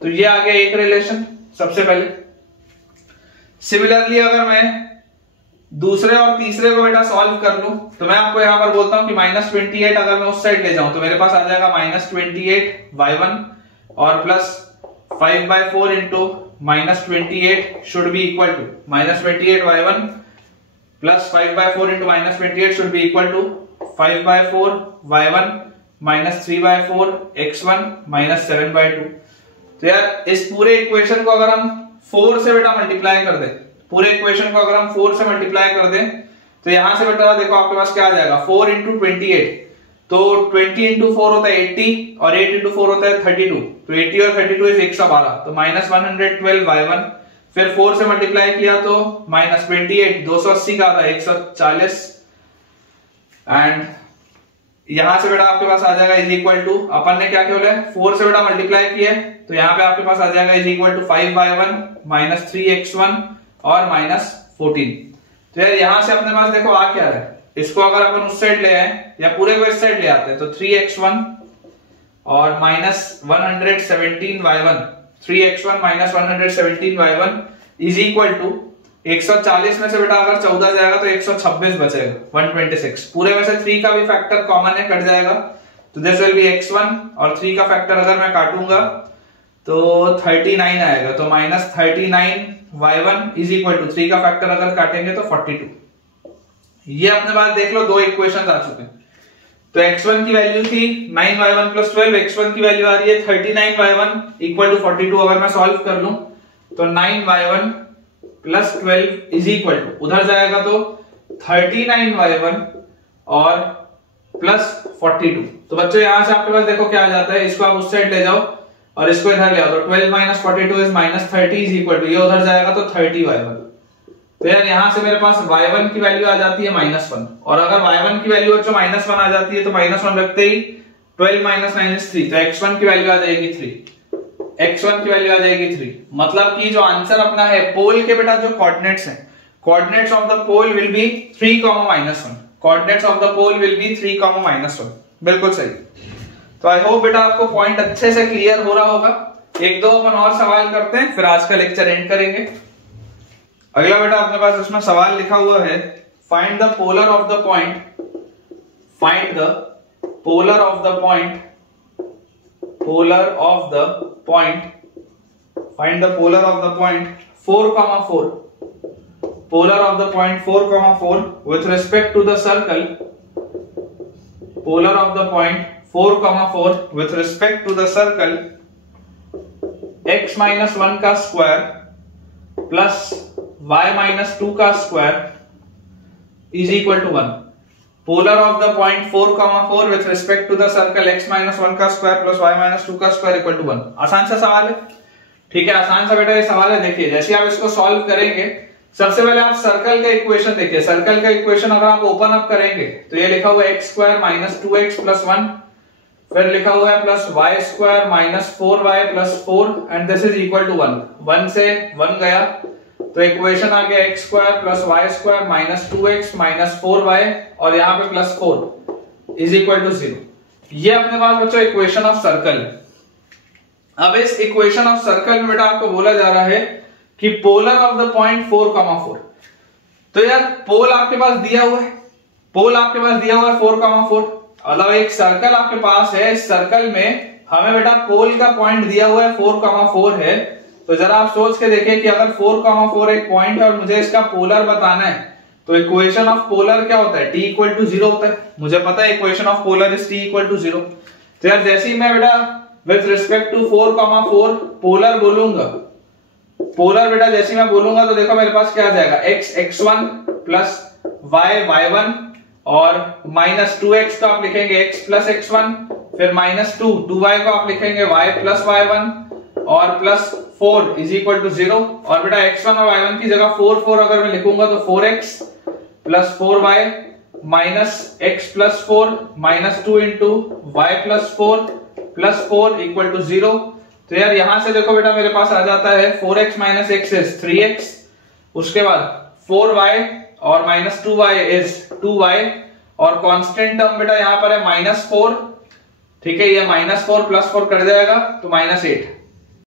तो ये आ गया एक रिलेशन सबसे पहले। सिमिलरली अगर मैं दूसरे और तीसरे को बेटा सॉल्व कर लूं तो मैं आपको यहां पर बोलता हूं कि -28 अगर मैं उस साइड ले जाऊं तो मेरे पास आ जाएगा -28y1 और plus 5/4 into -28 should be equal to -28y1 plus 5/4 into -28 should be equal to 5/4y1 - 3/4 x1 - 7/2। तो यार इस पूरे इक्वेशन को अगर हम 4 से बेटा मल्टीप्लाई कर दें, पूरे इक्वेशन को अगर हम 4 से मल्टीप्लाई कर दें तो यहां से बेटा देखो आपके पास क्या आ जाएगा 4 इंटू 28, तो 20 इंटू 4 होता है 80 और 8 इंटू 4 होता है 32। तो 80 और 32 इज 112, तो -112y1 फिर 4 से मल्टीप्लाई किया तो -28 280 का आता है 140 एंड यहां से बेटा आपके पास आ जाएगा इज इक्वल टू अपन ने क्या बोला है 4 से बेटा मल्टीप्लाई किया है तो यहां पे आपके पास आ जाएगा is equal to 5y1 - 3x1 और -14। तो यार यहां से अपने पास देखो आ क्या है, इसको अगर अपन उस साइड ले आए या पूरे को इस साइड ले आते हैं तो 3x1 और -117y1 3x1 - 117y1 is equal to 140 में से बेटा अगर 14 जाएगा तो 126 बचेगा 126। पूरे में से 3 का भी फैक्टर कॉमन है, कट जाएगा तो दिस विल बी x1 और 3 का फैक्टर अगर मैं काटूंगा तो 39 आएगा, तो -39y1 इज इक्वल टू 3 का फैक्टर अगर काटेंगे तो 42। ये अपने पास देख लो दो इक्वेशंस आ चुके हैं। तो x1 की वैल्यू थी 9y1 + 12, x1 की वैल्यू आ रही है 39y1 इक्वल टू 42। अगर मैं सॉल्व कर लूं तो 9y1 + 12 इज इक्वल टू उधर जाएगा तो 39y1 और प्लस 42। तो बच्चों यहां से आपके पास देखो क्या आ जाता है, इसको आप उस साइड ले जाओ और इसको इधर ले आओ तो 12 - 42 इज -30 इज इक्वल टू ये उधर जाएगा तो 30y1। तो यार यहां से मेरे पास y1 की वैल्यू आ जाती है -1 और अगर y1 की वैल्यू बच्चों -1 आ जाती है तो -1 रखते ही 12 - 9 is 3, तो x1 की वैल्यू आ जाएगी 3, x1 की वैल्यू आ जाएगी 3। मतलब कि जो आंसर अपना है पोल के बेटा जो कोऑर्डिनेट्स हैं, coordinates of the pole will be 3, -1, coordinates of the pole will be 3, -1। बिल्कुल सही। तो आई होप बेटा आपको पॉइंट अच्छे से क्लियर हो रहा होगा। एक दो अपन और सवाल करते हैं फिर आज का लेक्चर एंड करेंगे। अगला बेटा अपने पास इसमें सवाल लिखा हुआ है find the polar of the point, find the polar of the point, polar of the point, find the polar of the point 4,4, polar of the point 4,4 with respect to the circle, polar of the point 4,4 with respect to the circle x - 1 का square plus y - 2 का square is equal to 1। Polar of the point 4,4 with respect to the circle x - 1 का square plus y - 2 का square equal to 1। आसान सा सवाल है, ठीक है, आसान सा बेटा ये सवाल है। देखिए जैसे आप इसको सॉल्व करेंगे, सबसे पहले आप सर्कल का इक्वेशन देखिए। सर्कल का इक्वेशन अगर आप ओपन अप करेंगे तो ये लिखा हुआ है x² - 2x + 1, फिर लिखा हुआ है plus y² - 4y + 4 and this is equal to 1। 1 से 1 गया तो इक्वेशन आ गया x² + y² - 2x - 4y और यहाँ पे +4 इज इक्वल टू 0। ये अपने पास बच्चों इक्वेशन ऑफ सर्कल है। अब इस इक्वेशन ऑफ सर्कल में बेटा आपको बोला जा रहा है कि पोलर ऑफ द पॉइंट 4,4। तो यार पोल आपके पास दिया हुआ है, पोल आपके पास दिया हुआ है 4,4, मतलब एक सर्कल आपके पास है, इस सर्कल में हमें बेटा पोल का पॉइंट दिया हुआ है 4,4 है। तो जरा आप सोच के देखिए कि अगर 4,4 एक पॉइंट है और मुझे इसका पोलर बताना है तो इक्वेशन ऑफ पोलर क्या होता है, t = 0 होता है। मुझे पता है equation of polar is t = 0। तो यार जैसे ही मैं बेटा विद रिस्पेक्ट टू 4,4 पोलर बोलूंगा, पोलर बेटा जैसे मैं बोलूंगा तो देखो मेरे पास क्या आ जाएगा x1 प्लस y1 और -2x को आप लिखेंगे x + x1, फिर -2 2y को आप लिखेंगे y + y1 और 4 इज इक्वल टू 0। और बेटा x1 और y1 की जगह 4 4 अगर मैं लिखूंगा तो 4x plus 4y minus x plus 4 minus 2 into y plus 4 equal to 0। तो यार यहां से देखो बेटा मेरे पास आ जाता है 4x minus x is 3x, उसके बाद 4y और माइनस 2y इज 2y, और कांस्टेंट टर्म बेटा यहां पर है -4, ठीक है, ये -4 प्लस 4 कर जाएगा तो -8।